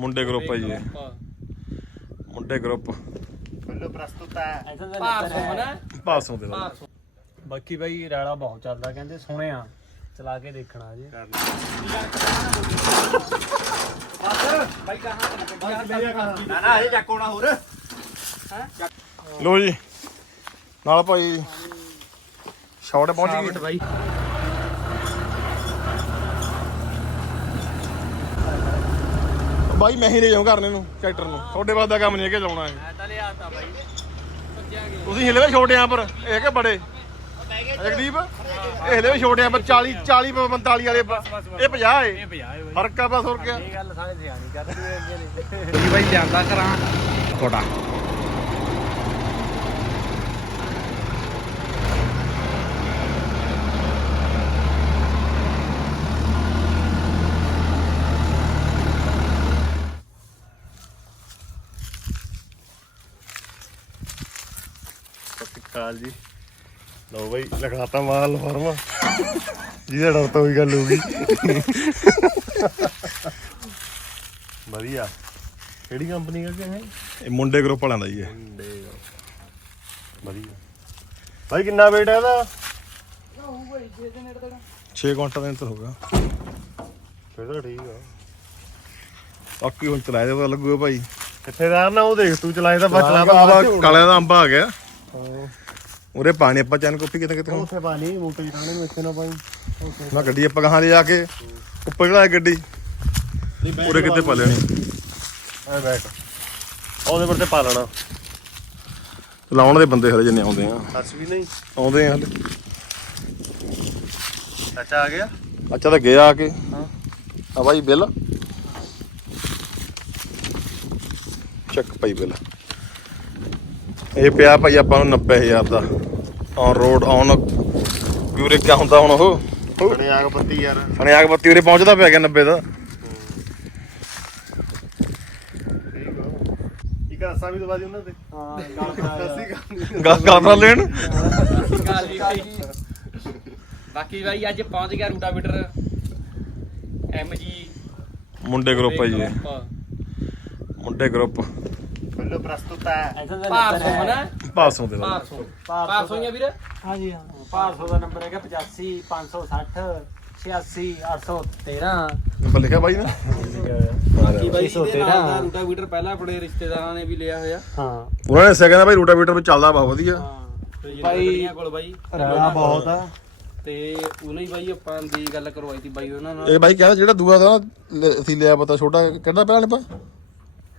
ਮੁੰਡੇ ਗਰੁੱਪ ਆ ਜੀ ਇਹ। ਮੁੰਡੇ ਗਰੁੱਪ ਫੁੱਲ ਪ੍ਰਸਤੁਤ ਹੈ। ਪਾਸੋਂ ਦੇ ਨਾਲ ਬਾਕੀ ਬਾਈ ਰੈਲਾ ਬਹੁਤ ਚੱਲਦਾ ਕਹਿੰਦੇ ਸੁਣਿਆ ਚਲਾ ਕੇ ਦੇਖਣਾ ਜੀ। ਨਾ ਨਾ ਇਹ ਚੱਕੋ ਨਾ ਹੋਰ। ਲੋ ਜੀ। ਨਾਲ ਭਾਈ ਸ਼ਾਟ ਪਹੁੰਚ ਗਈ। ਬਾਈ ਮੈਂ ਹੀ ਲੈ ਜਾਉਂ ਘਰ ਨੂੰ ਟਰੈਕਟਰ ਨੂੰ। ਤੁਹਾਡੇ ਬਾਅਦ ਦਾ ਕੰਮ ਨਹੀਂ ਹੈ ਕਿ ਲਾਉਣਾ ਹੈ। ਮੈਂ ਤਾਂ ਲਿਆਤਾ ਬਾਈ। ਤੁਸੀਂ ਹਿਲੇ ਵੀ ਛੋਟੇ ਆਂ ਪਰ ਇਹ ਕਿ ਬੜੇ? ਜਗਦੀਪ ਇਹ ਹਿਲੇ ਵੀ ਛੋਟੇ ਆਂ ਪਰ 40 40 45 ਵਾਲੇ ਇਹ 50 ਏ। 50 ਫ਼ਰਕ ਆ ਬਸ ਹੋਰ ਕਿਆ। ਇਹ ਗੱਲ ਸਾਰੇ ਸਿਆਣੀ ਕਰਦੇ ਜੀ ਬਾਈ ਲਿਆਂਦਾ ਕਰਾਂ ਤੁਹਾਡਾ। ਕਾਲ ਜੀ। ਲਓ ਬਈ ਲਗਾਤਾ ਮਾਲ ਫਰਮਾ। ਜਿਹਦੇ ਡਰ ਤੋਂ ਹੀ ਗੱਲ ਹੋ ਗਈ। ਵਧੀਆ। ਕਿਹੜੀ ਕੰਪਨੀ ਦਾ ਹੈ ਇਹ? ਮੁੰਡੇ ਗਰੁੱਪ ਵਾਲਿਆਂ ਦਾ ਜੀ ਇਹ ਵਧੀਆ। ਭਾਈ ਕਿੰਨਾ weight ਹੈ ਇਹਦਾ? 6 ਕੁਇੰਟਲ ਦਾ ਇੰਤਰ ਹੋਗਾ ਫਿਰ ਤਾਂ ਠੀਕ ਆ। ਬਾਕੀ ਹੁਣ ਦਾ ਪਤਾ ਲੱਗੂਗਾ ਭਾਈ। ਕਿੱਥੇ ਦਾ ਨਾ ਉਹ ਦੇਖ ਤੂੰ ਚਲਾਏ ਤਾਂ ਬਸ ਚਲਾ ਆਵਾ ਕਾਲੇ ਦਾ ਅੰਬਾ ਆ ਗਿਆ। ਉਰੇ ਪਾਣੀ ਆਪਾਂ ਚੈਨ ਕਾਪੀ ਕਿਤੇ ਕਿਤੇ ਉੱਥੇ ਪਾਣੀ ਮੋਟਰ ਚਟਾਣੇ ਨੂੰ ਇੱਥੇ ਨਾ ਪਾਈ ਨਾ ਗੱਡੀ ਆਪਾਂ ਕਹਾਂ ਲੈ ਆ ਕੇ ਉੱਪਰ ਚੜਾਏ ਗੱਡੀ? ਉਰੇ ਕਿਤੇ ਪਾ ਲੈਣੀ ਐ ਬੈਠ ਉਹਦੇ ਪਰ ਤੇ ਪਾ ਲੈਣਾ। ਲਾਉਣ ਦੇ ਬੰਦੇ ਹਲੇ ਜਿੰਨੇ ਆਉਂਦੇ ਆ। ਹੱਸ ਵੀ ਨਹੀਂ। ਆਉਂਦੇ ਆ ਹਲੇ। ਅੱਛਾ ਆ ਗਿਆ? ਅੱਛਾ ਤਾਂ ਗਿਆ ਆ ਕੇ। ਆ ਭਾਈ ਬਿੱਲ। ਚੱਕ ਭਾਈ ਬਿੱਲ। ਇਹ ਪਿਆ ਭਾਈ ਆਪਾਂ ਨੂੰ 90000 ਦਾ। ਔਨ ਰੋਡ ਔਨ ਵੀਰੇ ਕਿਆ ਹੁੰਦਾ ਹੁਣ ਉਹ? ਬੜੇ ਆਗ ਪੱਤੀ ਯਾਰ। ਅਣਿਆਗ ਬੱਤੀ ਉਰੇ ਪਹੁੰਚਦਾ ਪਿਆ ਗਿਆ 90 ਦਾ। ਇੱਕ ਰਸਾ ਵੀ ਦਵਾ ਦੀ ਉਹਨਾਂ ਤੇ। ਹਾਂ ਗੱਲ ਕਰਾ ਲੈਣ। ਬਾਕੀ ਬਾਈ ਅੱਜ ਪਹੁੰਚ ਗਿਆ ਰੂਟਾਵੀਟਰ ਐਮਜੀ ਮੁੰਡੇ ਗਰੁੱਪ ਆ ਜੀ ਇਹ। ਮੁੰਡੇ ਗਰੁੱਪ ਫੁੱਲ ਪ੍ਰਸਤੁਤ। ਹੈ। ਭਾਰਸੋਂ ਨਾ ਪਾਸੋਂ ਦੇ ਨਾਲ ਭਾਰਸੋਂ ਭਾਰਸੋਂ ਹੀ ਆ ਵੀਰ? ਹਾਂਜੀ ਹਾਂ 500 ਦਾ ਨੰਬਰ ਹੈਗਾ 85 560 86 813 ਨੰਬਰ ਲਿਖਿਆ ਬਾਈ ਨੇ? ਬਾਕੀ ਬਾਈ ਇਹਦੇ ਨਾਲ ਦਾ। ਰੂਟਾਵੀਟਰ ਪਹਿਲਾਂ ਆਪਣੇ ਰਿਸ਼ਤੇਦਾਰਾਂ ਨੇ ਵੀ ਲਿਆ ਹੋਇਆ। ਹਾਂ। ਉਹਨਾਂ ਨੇ ਸੈਕਿੰਡ ਭਾਈ ਰੂਟਾਵੀਟਰ ਵਿੱਚ ਚੱਲਦਾ ਬਹੁਤ ਵਧੀਆ। ਬਾਈ ਬਾਈ ਕੋਲ ਬਾਈ ਰੈਲਾ ਬਹੁਤ ਆ। ਤੇ ਉਹਨੇ ਹੀ ਬਾਈ ਆਪਾਂ ਦੀ ਗੱਲ ਕਰਵਾਈ ਸੀ ਬਾਈ ਉਹਨਾਂ ਨਾਲ। ਇਹ ਬਾਈ ਕਹਿੰਦਾ ਜਿਹੜਾ ਦੂਆ ਦਾ ਅਸੀਂ ਲਿਆ ਪਤਾ ਛੋਟਾ ਕਿਹੜਾ ਪਹਿਲਾਂ ਨੇ ਪਾ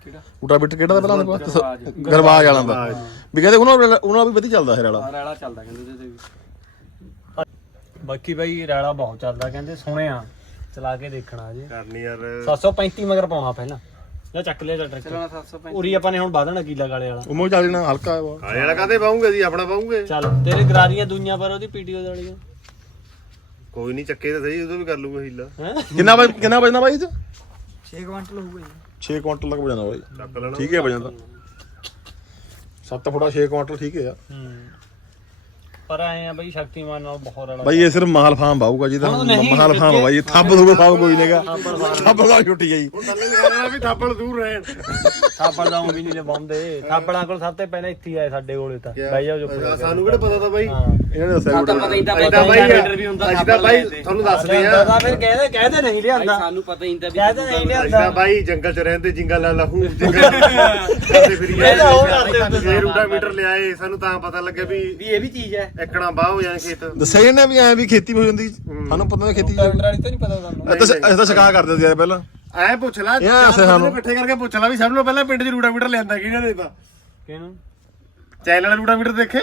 ਕਿਹੜਾ? ਰੂਟਾਵੀਟਰ ਕਿਹੜਾ ਦਾ ਪਹਿਲਾਂ? ਨੇ ਗਰਵਾਜ। ਵਾਲਾਂ ਦਾ। ਵੀ ਕਹਿੰਦੇ ਉਹਨਾਂ ਨਾਲ- ਉਹਨਾਂ ਨਾਲ ਵੀ ਵਧੀਆ ਚੱਲਦਾ ਹੈ ਵਾਲਾ ਰੈਲਾ ਚੱਲਦਾ ਕਹਿੰਦੇ ਤੇ ਵੀ। ਬਾਕੀ ਬਾਈ ਰੈਲਾ ਬਹੁਤ ਚੱਲਦਾ ਕਹਿੰਦੇ ਸੁਣਿਆ। ਚਲਾ ਕੇ ਦੇਖਣਾ ਜੀ। ਕਰਨੀ ਯਾਰ। 735 ਮਗਰ ਪਾਉਣਾ ਪਹਿਲਾਂ। ਜਾਂ ਚੱਕ ਲਿਆ ਟਰੈਕਟਰ। ਚਲੋ 705 ਉਰੀ ਆਪਾਂ ਨੇ ਹੁਣ ਵਧਣਾ ਕੀਲਾ ਗਾਲੇ ਵਾਲਾ। ਉਹ ਮੋ ਚੱਲ ਜਣਾ ਹਲਕਾ ਹੈ ਵਾ ਕਾਲੇ ਵਾਲਾ ਕਾਹਦੇ ਪਾਉਂਗੇ ਜੀ? ਆਪਣਾ ਪਾਉਂਗੇ? ਚੱਲ ਤੇਰੇ ਗਰਾਰੀਆਂ ਦੁਨੀਆਂ ਪਰ ਉਹਦੀ ਪੀਟੀਓ ਵਾਲੀਆਂ ਕੋਈ ਨਹੀਂ ਚੱਕੇ ਤਾਂ ਸਹੀ ਉਦੋਂ ਵੀ ਕਰ ਲੂਗਾ ਹੀਲਾ। ਹੈ? ਕਿੰਨਾ ਬਾਈ ਕਿੰਨਾ ਵਜਣਾ ਬਾਈ ਇਹ 6 ਕੁਇੰਟਲ ਹੋਊਗਾ ਜੀ। 6 ਕੁਇੰਟਲ ਤੱਕ ਵਜਣਾ ਬਾਈ। ਠੀਕ ਹੈ ਵਜਣ ਤਾਂ। 7 ਫੁੱਟਾ 6 ਕੁਇੰਟਲ ਠੀਕ ਹੈ ਹੂੰ। ਪਰ ਆਏ ਆ ਬਾਈ ਸ਼ਕਤੀਮਾਨ ਨਾਲ ਬਹੁਤ ਰਲਾ ਬਾਈ ਇਹ ਸਿਰਫ ਮਾਲ ਫਾਰਮ ਬਾਊਗਾ ਹੁਣ ਨਹੀਂ, ਮਾਲ ਫਾਰਮ ਬਾਈ ਥੱਬ ਥੁੱਬ ਫਾਰਮ ਕੋਈ ਨਹੀਂਗਾ ਥੱਬ ਦਾ ਛੁੱਟੀ ਗਈ ਥੱਲੇ ਲਗਾਣਾ ਵੀ ਥਾਪੜ ਦੂਰ ਰਹਿਣ। ਥਾਪੜ ਦਾ ਊਂ ਵੀ ਨਹੀਂ ਲਵਾਉਂਦੇ ਥਾਪੜਾਂ ਕੋਲ ਸਭ ਤੋਂ ਪਹਿਲਾਂ ਇੱਥੇ ਹੀ ਆਏ ਸਾਡੇ ਕੋਲੇ ਤਾਂ। ਬਹਿ ਜਾਓ ਚੁੱਪ ਕਰਕੇ। ਸਾਨੂੰ ਕਿਹੜਾ ਪਤਾ ਤਾਂ ਬਾਈ? ਹਾਂ। ਇਹਨਾਂ ਨੇ ਦੱਸਿਆ ਤਾਂ ਪਤਾ ਹੀ ਤਾਂ ਐਡਾ ਬਾਈ ਰੂਟਾਵੀਟਰ ਵੀ ਹੁੰਦਾ ਅੱਜ ਤਾਂ ਬਾਈ ਤੁਹਾਨੂੰ ਦੱਸਦੇ ਆ। ਤਾਂ ਫਿਰ ਕਹਿੰਦੇ ਕਹਿੰਦੇ ਨਹੀਂ ਲਿਆਂਦਾ। ਸਾਨੂੰ ਪਤਾ ਹੀ ਨਹੀਂ ਕਹਿੰਦੇ ਨਹੀਂ ਅੱਜ ਲਿਆਂਦਾ। ਤਾਂ ਬਾਈ ਜੰਗਲ ਚ ਰਹਿੰਦੇ ਜਿੰਗਾ ਲਾ ਲਹੂ ਜੰਗਲ ਕਰਦੇ ਫਿਰੀ ਇਹ ਤਾਂ ਉਹ ਕਰਦੇ ਹੁੰਦੇ ਇਹ ਰੂਟਾ ਮੀਟਰ ਲਿਆਏ ਸਾਨੂੰ ਤਾਂ ਪਤਾ ਲੱਗਿਆ ਵੀ ਵੀ ਇਹ ਵੀ ਚੀਜ਼ ਹੈ। ਐਕਣਾ ਬਾਹ ਹੋ ਜਾਣ ਖੇਤ। ਦੱਸਿਆ ਇਹਨੇ ਵੀ ਐ ਵੀ ਖੇਤੀ ਹੋ ਜਾਂਦੀ। ਸਾਨੂੰ ਪਤਾ ਨਹੀਂ ਖੇਤੀ ਟਰੈਕਟਰ ਵਾਲੀ ਤਾਂ ਨਹੀਂ ਪਤਾ ਤੁਹਾਨੂੰ ਇਹ ਤਾਂ ਅਸੀਂ ਤਾਂ ਸ਼ਿਕਾਰ ਕਰਦੇ ਸੀ ਯਾਰ ਪਹਿਲਾਂ। ਐ ਪੁੱਛ ਲੈ ਇਹ ਚਾਰ ਸਾਨੂੰ- ਬੰਦੇ ਇਕੱਠੇ ਕਰਕੇ ਪੁੱਛ ਲੈ ਵੀ ਸਭ ਨੂੰ ਪਹਿਲਾਂ ਪਿੰਡ 'ਚ ਰੂਟਾ ਮੀਟਰ ਲਿਆਂਦਾ ਕਿਹਨੇ ਦੇ ਤਾਂ ਕਿਹਨੂੰ? ਚੈਨਲ ਵਾਲਾ ਰੂਟਾ ਮੀਟਰ ਦੇਖੇ?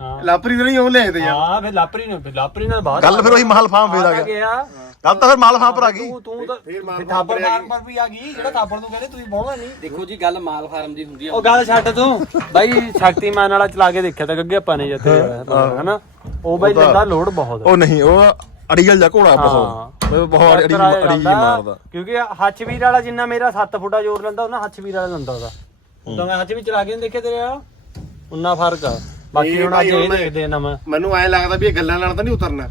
ਹਾਂ। ਲਾਪਰੀ ਦੇ ਨਹੀਂ ਉਹ ਲਿਆਏ ਤੇ ਯਾਰ। ਹਾਂ ਫਿਰ ਲਾਪਰੀ ਨੇ ਫਿਰ ਲਾਪਰੀ ਨਾਲ ਬਾਹਰ ਗੱਲ ਫਿਰ ਉਹੀ ਮਾਲ ਫਾਰਮ ਫੇਰ ਆ ਗਿਆ। ਗਿਆ। ਗੱਲ ਤਾਂ ਫਿਰ ਮਾਲ ਫਾਰਮ ਪਰ ਆ ਗਈ। ਤੂੰ ਤੂੰ ਤਾਂ ਫਿਰ ਫਿਰ ਥਾਪੜ ਮਾਰ ਪਰ ਵੀ ਆ ਗਈ। ਜਿਹੜਾ ਥਾਪੜ ਨੂੰ ਕਹਿੰਦੇ ਤੁਸੀਂ ਬੋਲਣਾ ਨਹੀਂ। ਦੇਖੋ ਜੀ ਗੱਲ ਮਾਲ ਫਾਰਮ ਦੀ ਹੁੰਦੀ ਆ। ਉਹ ਗੱਲ ਛੱਡ ਤੂੰ। ਬਾਈ ਸ਼ਕਤੀਮਾਨ ਵਾਲਾ ਚਲਾ ਕੇ ਦੇਖਿਆ ਤਾਂ ਗੱਗੇ ਆਪਾਂ ਨੇ ਜਿੱਥੇ ਹਨਾ? ਉਹ ਬਾਈ ਲੈਂਦਾ ਲੋਡ ਬਹੁਤ ਉਹ ਨਹੀਂ ਉਹ ਅੜੀਲ ਜਾ ਘੋੜਾ ਬਹੁਤ। ਉਹ ਬਹੁਤ ਅੜੀ ਅੜੀ ਮਾਰਦਾ। ਕਿਉਂਕਿ ਹੱਚਵੀਰ ਵਾਲਾ ਜਿੰਨਾ ਮੇਰਾ 7 ਫੁੱਟਾ ਜ਼ੋਰ ਲੈਂਦਾ ਉਹਨਾਂ ਹੱਚਵੀਰ ਵਾਲਾ ਲੈਂਦਾ ਉਹਦਾ। ਉਦੋਂ ਮੈਂ ਹੱਚ ਵੀ ਚਲਾ ਕੇ ਨੀ ਦੇਖੇ ਤੇਰੇ ਆ ਉਨਾ ਫ਼ਰਕ ਆ। ਬਾਕੀ ਹੁਣ ਅੱਜ ਇਹ ਦੇਖਦੇ ਨਵਾਂ। ਮੈਨੂੰ ਐ ਲੱਗਦਾ ਵੀ ਇਹ ਗੱਲਾਂ ਨਾਲ ਤਾਂ ਨਹੀਂ ਉਤਰਨਾ।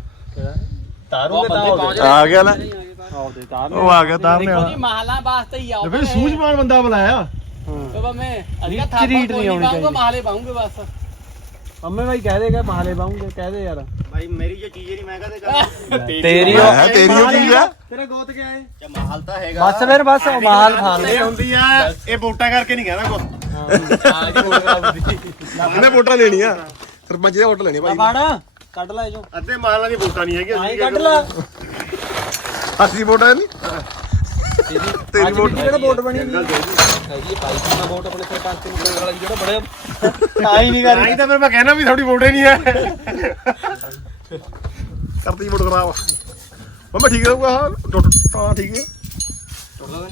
ਤਾਰੂਗੇ ਤਾਂ ਆ ਗਿਆ ਦੇ ਤਾਰ ਉਹ ਆ ਗਿਆ ਤਾਰ ਦੇਖੋ ਜੀ ਮਹਲਾ ਵਾਸਤੇ ਹੀ ਆਓ ਫਿਰ ਸੂਝਵਾਨ ਬੰਦਾ ਬੁਲਾਇਆ। ਤੇ ਬਾ ਮੈਂ ਅਧਿਕਾ ਥਾਪਾ ਰੀਟ ਨਹੀਂ ਕੋਈ ਆਉਣੀ ਪਾਉਂਗਾ ਚਾਹੀਦੀ। ਮਹਲੇ ਪਾਉਂਗੇ ਬਸ। ਅੰਮੇ ਭਾਈ ਕਹਿ ਦੇਗਾ ਮਹਾਲੇ ਬਾਉਂਗੇ ਕਹਿ ਦੇ ਯਾਰ। ਭਾਈ ਮੇਰੀ ਜੇ ਚੀਜ਼ ਨਹੀਂ ਮੈਂ ਕਹਦੇ ਕਰ ਤੇਰੀ ਮੈਂ ਕਿਹਾ ਤੇਰੀ ਉਹ ਚੀਜ਼ ਆ। ਤੇਰਾ ਗੋਤ ਕਿਆ ਹੈ ਜਾਂ ਮਾਹਲ ਤਾਂ ਹੈਗਾ। ਬਸ ਫਿਰ ਬਸ ਮਾਲ ਖਾਣ ਇਹ ਹੁੰਦੀ ਆ ਇਹ ਵੋਟਾਂ ਕਰਕੇ ਨਹੀਂ ਕਹਿੰਦਾ ਇਹਨੇ ਵੋਟਾਂ ਲੈਣੀਆਂ। ਸਰਪੰਚ ਦੀ ਵੋਟ ਲੈਣੀ ਭਾਈ। ਬਾੜਾ ਕੱਢ ਲੈ ਜੋ। ਅੱਧੇ ਮਾਲਾਂ ਦੀ ਵੋਟਾਂ ਨਹੀਂ ਹੈਗੀਆਂ ਆਏ ਕੱਢ ਲੈ। ਅਸੀਂ ਵੋਟਾਂ ਨਹੀਂ ਤੇਰੀ ਵੋਟ ਕਿਹੜਾ ਵੋਟ ਬਣੀ ਨਹੀਂ ਹੈਗੀ ਭਾਈ ਦਾ ਵੋਟ ਆਪਣੇ ਸਰਪੰਚ ਨੂੰ ਕਰਨ ਵਾਲਾ ਜਿਹੜਾ ਬੜੇ ਆਈ ਨਹੀਂ ਨਹੀਂ ਤਾਂ ਫਿਰ ਮੈਂ ਕਹਿਣਾ ਵੀ ਤੁਹਾਡੀ ਵੋਟ ਹੀ ਨਹੀਂ ਹੈ। ਕਰਤੀ ਵੋਟ ਕਰਾਵਾ ਮੰਮਾ ਠੀਕ ਰਹੂਗਾ ਹਾਂ ਟੁੱਟ ਹਾਂ ਠੀਕ ਹੈ। ਮੈਂ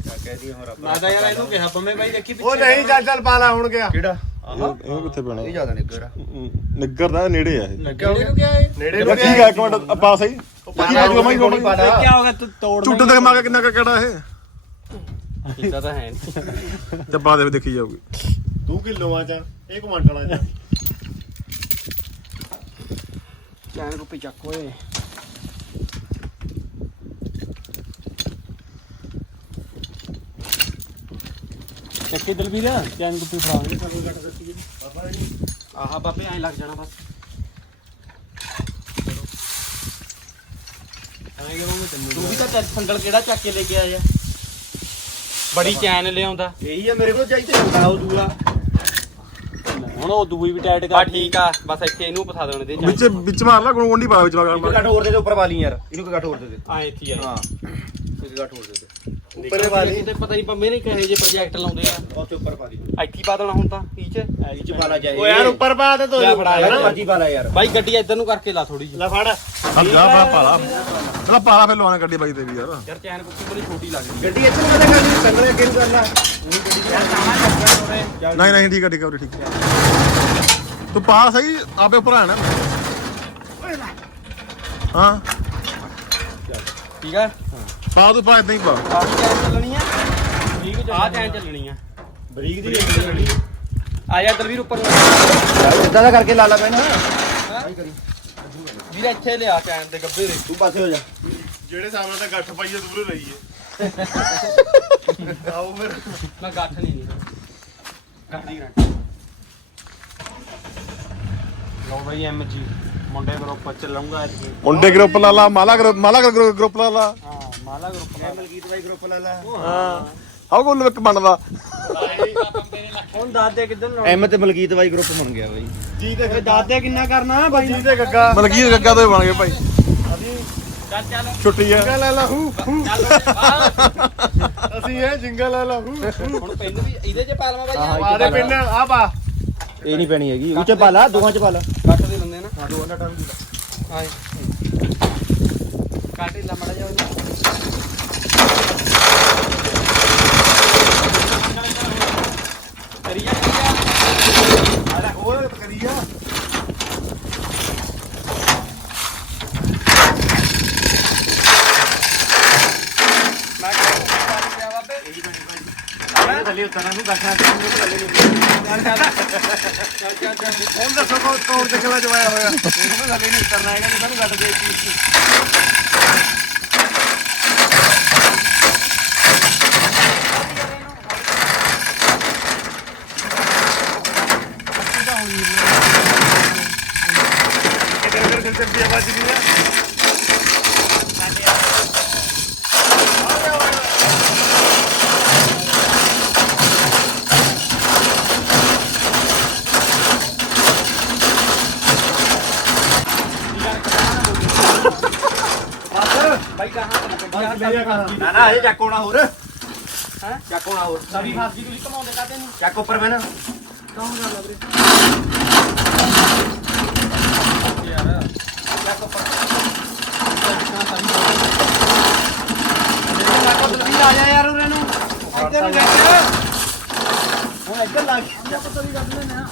ਤਾਂ ਯਾਰ ਇਹਨੂੰ ਕਿਹਾ ਪੰਮੇ ਭਾਈ ਦੇਖੀ ਉਹ ਨਹੀਂ ਚੱਲ ਚੱਲ ਪਾ ਲਾ ਹੁਣ ਗਿਆ। ਕਿਹੜਾ? ਇਹ ਇਹ ਕਿੱਥੇ ਪੈਣਾ? ਇਹ ਜ਼ਿਆਦਾ ਨਿੱਗਰ ਨਿੱਗਰ ਦਾ ਨੇੜੇ ਆ ਇਹ। ਕਿਹੜੇ ਨੂੰ ਕਿਹਾ ਇਹ? ਨੇੜੇ ਇਹ ਨੂੰ ਠੀਕ ਆ ਇੱਕ ਮਿੰਟ ਪਾ ਸਹੀ। ਕੀ ਬਾਜੂ ਮੈਂ ਪਾਣੀ ਪਾ ਲਾ ਕੀ ਹੋ। ਗਿਆ ਤੂੰ ਤੋੜ ਝੁੱਟ ਤੇ ਮਾ ਕੇ ਕਿੰਨਾ ਕੁ ਕਿਹੜਾ ਇਹ? ਇਦਾਂ ਤਾਂ ਹੈ ਨਹੀਂ ਡੱਬਾ ਦੇ ਵਿੱਚ ਦੇਖੀ ਜਾਊਗੀ। ਤੂੰ ਕਿਲੋਆਂ ਚ ਇਹ ਕੁਆਂਟਲਾਂ ਚ ਚੈਨ ਰੁਪਏ ਚੱਕ ਓਏ। ਚੱਕੇ ਦਲਵੀਰ ਚੈਨ ਗੁੱਪੀ ਫੜਾਉਣੀ ਆਹਾ ਬਾਬੇ ਐਂ ਲੱਗ ਜਾਣਾ ਬਸ। ਤੂੰ ਵੀ ਤਾਂ ਚੱਲ ਸੰਗਲ ਕਿਹੜਾ ਚੱਕ ਕੇ ਲੈ ਕੇ ਆਇਆ? ਬੜੀ ਚੈਨ ਲਿਆਉਂਦਾ। ਇਹੀ ਆ ਮੇਰੇ ਕੋਲ ਚਾਹੀਦੇ ਲਾਓ ਦੂਲਾ। ਹੁਣ ਉਹ ਦੂਈ ਵੀ ਟਾਈਟ ਬਾ ਕਰ ਠੀਕ ਆ ਬਸ ਇੱਥੇ ਇਹਨੂੰ ਪਸਾ ਦੇਣ ਦੇ ਵਿੱਚ ਵਿੱਚ ਮਾਰ ਲਾ ਗੁੰਡੀ ਪਾ ਵਿੱਚ ਇੱਕ ਲਗਾ ਘੱਟ ਹੋਰ ਦੇ ਦੇ ਉੱਪਰ ਵਾਲੀ ਯਾਰ। ਇਹਨੂੰ ਇੱਕ ਘੱਟ ਹੋਰ ਦੇ ਦੇ। ਆ ਇੱਥੇ ਆ। ਹਾਂ ਇੱਕ ਘੱਟ ਹੋਰ ਦੇ ਦੇ। ਉੱਪਰ ਵਾਲੀ ਤੇ ਪਤਾ ਨਹੀਂ ਪੰਮੇ ਨੇ ਕਹੇ ਜੇ ਪ੍ਰੋਜੈਕਟ ਲਾਉਂਦੇ ਆ। ਤੇ ਉੱਪਰ ਪਾ ਦੀ। ਇੱਥੇ ਹੀ ਪਾ ਦੇਣਾ ਹੁਣ ਤਾਂ ਇਹ ਚ ਇਹ ਚ ਪਾ ਲਾ ਜਾਏ ਉਹ ਯਾਰ ਉੱਪਰ ਪਾ ਦੇ ਤੋ। ਮਰਜ਼ੀ ਪਾ ਲਾ ਯਾਰ। ਬਾਈ ਗੱਡੀ ਇੱਧਰ ਨੂੰ ਕਰਕੇ ਲਾ ਥੋੜੀ ਜਿਹੀ। ਲੈ ਫੜ। ਜਾ ਪਾ ਪਾ ਲਾ। ਚਲਾ ਪਾ ਲਾ ਫਿਰ ਲਵਾਣਾ ਗੱਡੀ ਬਾਈ ਤੇ ਵੀ ਯਾਰ। ਯਾਰ ਚੈਨ ਕੁੱਤੀ ਬੜੀ ਛੋਟੀ ਲੱਗਦੀ ਗੱਡੀ ਇੱਥੇ ਨੂੰ ਕਦੇ ਕਰਨੀ ਸੰਗਲੇ ਅੱਗੇ ਨੂੰ ਕਰ ਲਾ ਨਹੀਂ ਨਹੀਂ ਠੀਕ ਹੈ ਠੀਕ ਹੈ ਠੀਕ ਹੈ ਤੂੰ ਪਾ ਸਹੀ ਆਪੇ ਉੱਪਰ ਆਣਾ ਹਾਂ। ਠੀਕ ਆ। ਪਾ ਤੂੰ ਪਾ ਇਦਾਂ ਹੀ ਪਾ ਆਹ ਚੈਨ ਚੱਲਣੀ ਆ। ਠੀਕ ਆ। ਚੈਨ ਚੱਲਣੀ ਆ। ਬਰੀਕ ਦੀ ਚੱਲਣੀ ਆ। ਜਾ ਦਲਵੀਰ ਉੱਪਰ ਇਦਾਂ ਦਾ ਕਰਕੇ ਲਾ ਲਾ ਪੈਣਾ ਵੀਰ ਇੱਥੇ ਲਿਆ ਚੈਨ ਦੇ ਗੱਬੇ ਦੇ। ਤੂੰ ਪਾਸੇ ਹੋ ਜਾ। ਜਿਹੜੇ ਸਾਹਮਣੇ ਤਾਂ ਗੱਠ ਪਾਈਏ ਦੂਰ ਰਹੀਏ ਆਓ ਫਿਰ। ਮੈਂ ਗੱਠ ਨਹੀਂ ਨਹੀਂ ਗੱਠ ਦੀ ਗਰੰਟੀ ਲਓ ਭਾਈ ਐਮਜੀ ਮੁੰਡੇ ਗਰੁੱਪ ਚੱਲੂਗਾ ਅੱਜ। ਮੁੰਡੇ ਗਰੁੱਪ ਲਾ ਲਾ ਮਾਲਾ ਗਰੁੱਪ ਮਾਲਾ ਗਰੁੱਪ ਲਾ ਲਾ। ਹਾਂ। ਮਾਲਾ ਗਰੁੱਪ ਦਾ ਮਲਕੀਤ ਬਾਈ ਗਰੁੱਪ ਲਾ ਲਾ। ਹਾਂ। ਆਹ ਕੋਲ ਇੱਕ ਬਣਦਾ। ਹੁਣ ਦਾਦੇ ਕਿੱਧਰ ਨੂੰ ਐਮ ਤੇ ਮਲਕੀਤ ਬਾਈ ਗਰੁੱਪ ਬਣ ਗਿਆ ਬਾਈ। ਜੀ ਤੇ ਦਾਦੇ ਕਿੰਨਾ ਕਰਨਾ ਬਾਈ? ਜੀ ਤੇ ਗੱਗਾ। ਕੀ ਗੱਗਾ ਤੋਂ ਹੀ ਬਣ ਗਏ ਭਾਈ। ਚੱਲ ਚੱਲ। ਛੁੱਟੀ ਆ। ਜਿੰਗਾ ਲੈ ਲਾ ਹੂ ਹੂ। ਅਸੀਂ ਇਹ ਜਿੰਗਾ ਲੈ ਲਾ ਹੂ। ਹੂ। ਹੁਣ ਪਿੰਨ ਵੀ ਇਹਦੇ ਚ ਪਾ ਲਵਾਂ ਬਾਈ ਪਾ ਦੇ ਪਿੰਨ ਆ ਪਾ। ਇਹ ਨਹੀਂ ਪੈਣੀ ਹੈਗੀ ਉਹ ਚ ਪਾ ਲਾ ਦੋਹਾਂ ਚ ਪਾ ਲਾ। ਕੱਟ ਦੇ ਲੰਦੇ ਨਾ। ਹਾਂ ਦੋ ਅੰਡਾ ਟਾਈਮ ਦੀ। ਹਾਂ ਕੱਟ ਹੀ ਲਾ ਮੜਾ ਜਾ ਕਰੀ ਜਾ ਕਰੀ ਜਾ ਅਰੇ ਹੋਰ ਕਰੀ ਜਾ ਮੈਂ ਕਿਹਾ ਪਾਣੀ ਪਿਆ ਬਾਬੇ ਥੱਲੇ ਉਤਰਨਾ ਨੂੰ ਦੱਸਣਾ ਤੇ ਥੱਲੇ ਨਹੀਂ ਚੱਲ ਚੱਲ ਚੱਲ ਚੱਲ ਚੱਲ ਹੁਣ ਦੱਸੋ ਕੋ ਤੋੜ ਤੇ ਕਿਵੇਂ ਜਵਾਇਆ ਹੋਇਆ? ਇਹਨੂੰ ਥੱਲੇ ਨਹੀਂ ਉਤਰਨਾ ਹੈਗਾ ਜਿੱਦਾਂ ਨੂੰ ਗੱਟ ਦੇ ਚੀਜ਼ ਕਿਤੇ ਫਿਰ ਫਿਰ ਤੇ ਵੱਜ ਗਈ ਆ ਬਾਈ ਕਹਾਂ ਤੇ ਲੈ ਜਾ ਨਾ ਇਹ ਚੱਕ ਹੋਣਾ ਹੋਰ। ਹੈ? ਚੱਕ ਹੋਣਾ ਹੋਰ। ਸਭੀ ਫਾਸੀ ਤੁਸੀਂ ਕਮਾਉਂਦੇ ਕਾਤੇ ਨੂੰ? ਚੱਕ ਉੱਪਰ ਮੈਂ ਨਾ ਕੌਣ ਗੱਲ ਆ ਵੀਰੇ? ਯਾਰ ਚੱਕ ਉੱਪਰ। ਆ ਜਾ ਯਾਰ ਉਰੇ ਨੂੰ। ਇੱਧਰ ਨੂੰ ਗੱਟ ਹੁਣ ਇੱਧਰ ਲੱਗ। ਪਤਾ ਨਹੀਂ ਕੱਢ ਲੈਣਾ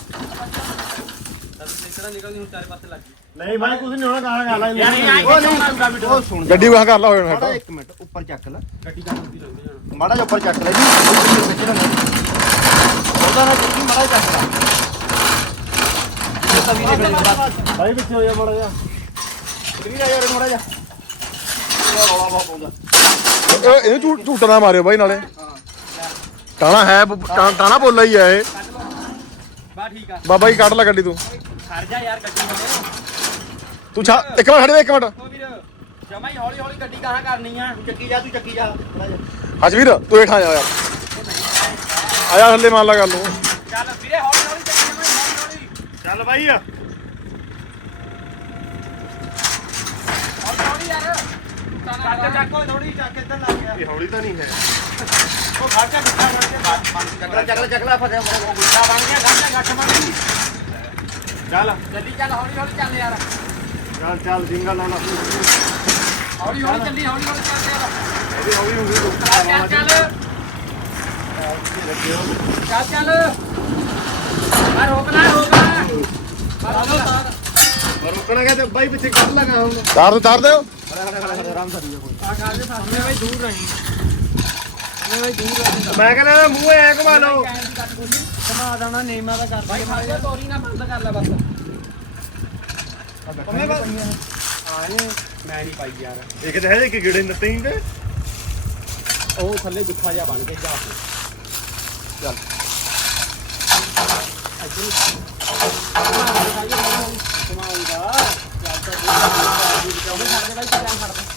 ਤਦ ਨਿਕਲਦੀ ਹੁਣ ਚਾਰੇ ਪਾਸੇ ਲੱਗ ਗਈ। ਨਹੀਂ ਭਾਈ ਕੁਝ ਨਹੀਂ ਹੋਣਾ ਕਹਾਂ ਗਾਲਾ ਯਾਰ ਇਹ ਆਈ ਨਹੀਂ ਉਹ ਸੁਣ ਗੱਡੀ ਵਾਹ ਕਰ ਲਾ ਹੋਇਆ ਮਾੜਾ ਇੱਕ ਮਿੰਟ ਉੱਪਰ ਚੱਕ ਲੈ। ਗੱਡੀ ਕੰਮ ਹੁੰਦੀ ਰਹਿੰਦੀ ਮਾੜਾ ਜਿਹਾ ਉੱਪਰ ਚੱਕ ਲੈ ਜੀ। ਉਹਦਾ ਨਾ ਚੱਕੀ ਮਾੜਾ ਜਿਹਾ ਚੱਕ ਲੈ। ਭਾਈ ਪਿੱਛੇ ਹੋ ਜਾ ਮੜਾ ਜਾ ਵੀ ਆ ਯਾਰ ਮਾੜਾ ਜਿਹਾ। ਰੌਲਾ ਬਹੁਤ ਪਾਉਂਦਾ ਇਹ ਇਹ ਝੂਟ ਨਾ ਮਾਰਿਓ ਬਾਈ ਨਾਲੇ। ਟਾਣਾ ਹੈ ਟਾਣਾ ਬੋਲਾ ਹੀ ਆ ਇਹ। ਬਾ ਠੀਕ ਆ। ਬਾਬਾ ਜੀ ਕੱਢ ਲੈ ਗੱਡੀ ਤੂੰ। ਖੜ ਜਾ ਯਾਰ ਗੱਡੀ ਹਲੇ ਤੂੰ ਛਾ ਇੱਕ ਮਿੰਟ ਖੜੇ ਦੇ ਇੱਕ ਮਿੰਟ ਓ ਵੀਰ ਜਮਾ ਹੀ ਹੌਲੀ ਹੌਲੀ ਗੱਡੀ ਕਹਾਂ ਕਰਨੀ ਆ ਚੱਕੀ ਜਾ ਤੂੰ ਚੱਕੀ ਜਾ ਥੋੜ੍ਹਾ ਜਿਹਾ। ਹਜਵੀਰ ਤੂੰ ਹੇਠਾਂ ਜਾ ਯਾਰ ਆਇਆ ਥੱਲੇ ਮੰਨ ਲਾ ਗੱਲ ਨੂੰ ਚੱਲ ਵੀਰੇ ਹੌਲੀ ਹੌਲੀ ਚੱਕੀ ਜਮਾ ਹੀ ਹੌਲੀ ਹੌਲੀ ਚੱਲ ਬਾਈ ਆ ਹੌਲੀ ਹੌਲੀ ਯਾਰ ਚੱਕ ਚੱਕ ਓਏ ਥੋੜੀ ਚੱਕ ਇੱਧਰ ਲੱਗ ਗਿਆ ਇਹ ਹੌਲੀ ਤਾਂ ਨਹੀਂ ਹੈ ਉਹ ਖੜ ਜਾ ਗੁੱਠਾ ਬਣ ਕੇ ਬਾਤ ਬੰਦ ਚੱਕ ਲੈ ਚੱਕ ਲੈ ਚੱਕ ਲੈ ਫਸਿਆ ਉਹ ਗੁੱਠਾ ਬਣ ਗਿਆ ਖੜ ਜਾ ਗੱਠ ਬਣ ਗਈ ਚੱਲ। ਜਲਦੀ ਚੱਲ ਹੌਲੀ ਹੌਲੀ ਚੱਲ ਯਾਰ। ਚੱਲ ਚੱਲ ਸਿੰਗਲ ਲਾਉਣਾ ਹੌਲੀ ਹੌਲੀ ਚੱਲੀ ਹੌਲੀ ਹੌਲੀ ਚੱਲ ਯਾਰ। ਇਹਦੀ ਹੌਲੀ ਹੁੰਦੀ ਤੂੰ। ਚੱਲ ਚੱਲ ਚੱਲ। ਚੱਲ ਚੱਲ ਆ ਰੋਕ ਲੈ ਰੋਕ ਲੈ ਆ ਰੋਕ ਲੈ। ਪਰ ਰੁਕਣਾ ਕਿ ਤੇ ਬਾਈ ਪਿੱਛੇ ਕੱਢ ਲਗਾ ਹੁਣ। ਤਾਰ ਦੇ ਤਾਰ ਦਿਓ। ਸਾਹਮਣੇ ਬਾਈ ਦੂਰ ਰਹੀ। ਮੈਂ ਕਹਿੰਦਾ ਇਹਦਾ ਮੂੰਹ ਐ ਘੁਮਾ ਲਓ। ਕਮਾ ਦੇਣਾ ਨੇਮਾ ਦਾ ਕਰ ਬਾਈ ਖੜ ਜਾ ਤੋਰੀ ਨਾ ਬੰਦ ਕਰ ਲੈ ਬਸ। ਉਹਨੇ ਬਸ। ਆਏ ਮੈਂ ਨਹੀਂ ਪਾਈ ਯਾਰ। ਇਹ ਕਿਤੇ ਹੈ ਕਿ ਗਿੜੇ ਨੱਤੇ ਹੀ ਤੇ ਉਹ ਥੱਲੇ ਗੁੱਠਾ ਜਿਹਾ ਬਣ ਕੇ ਜਾ ਕੇ। ਚੱਲ।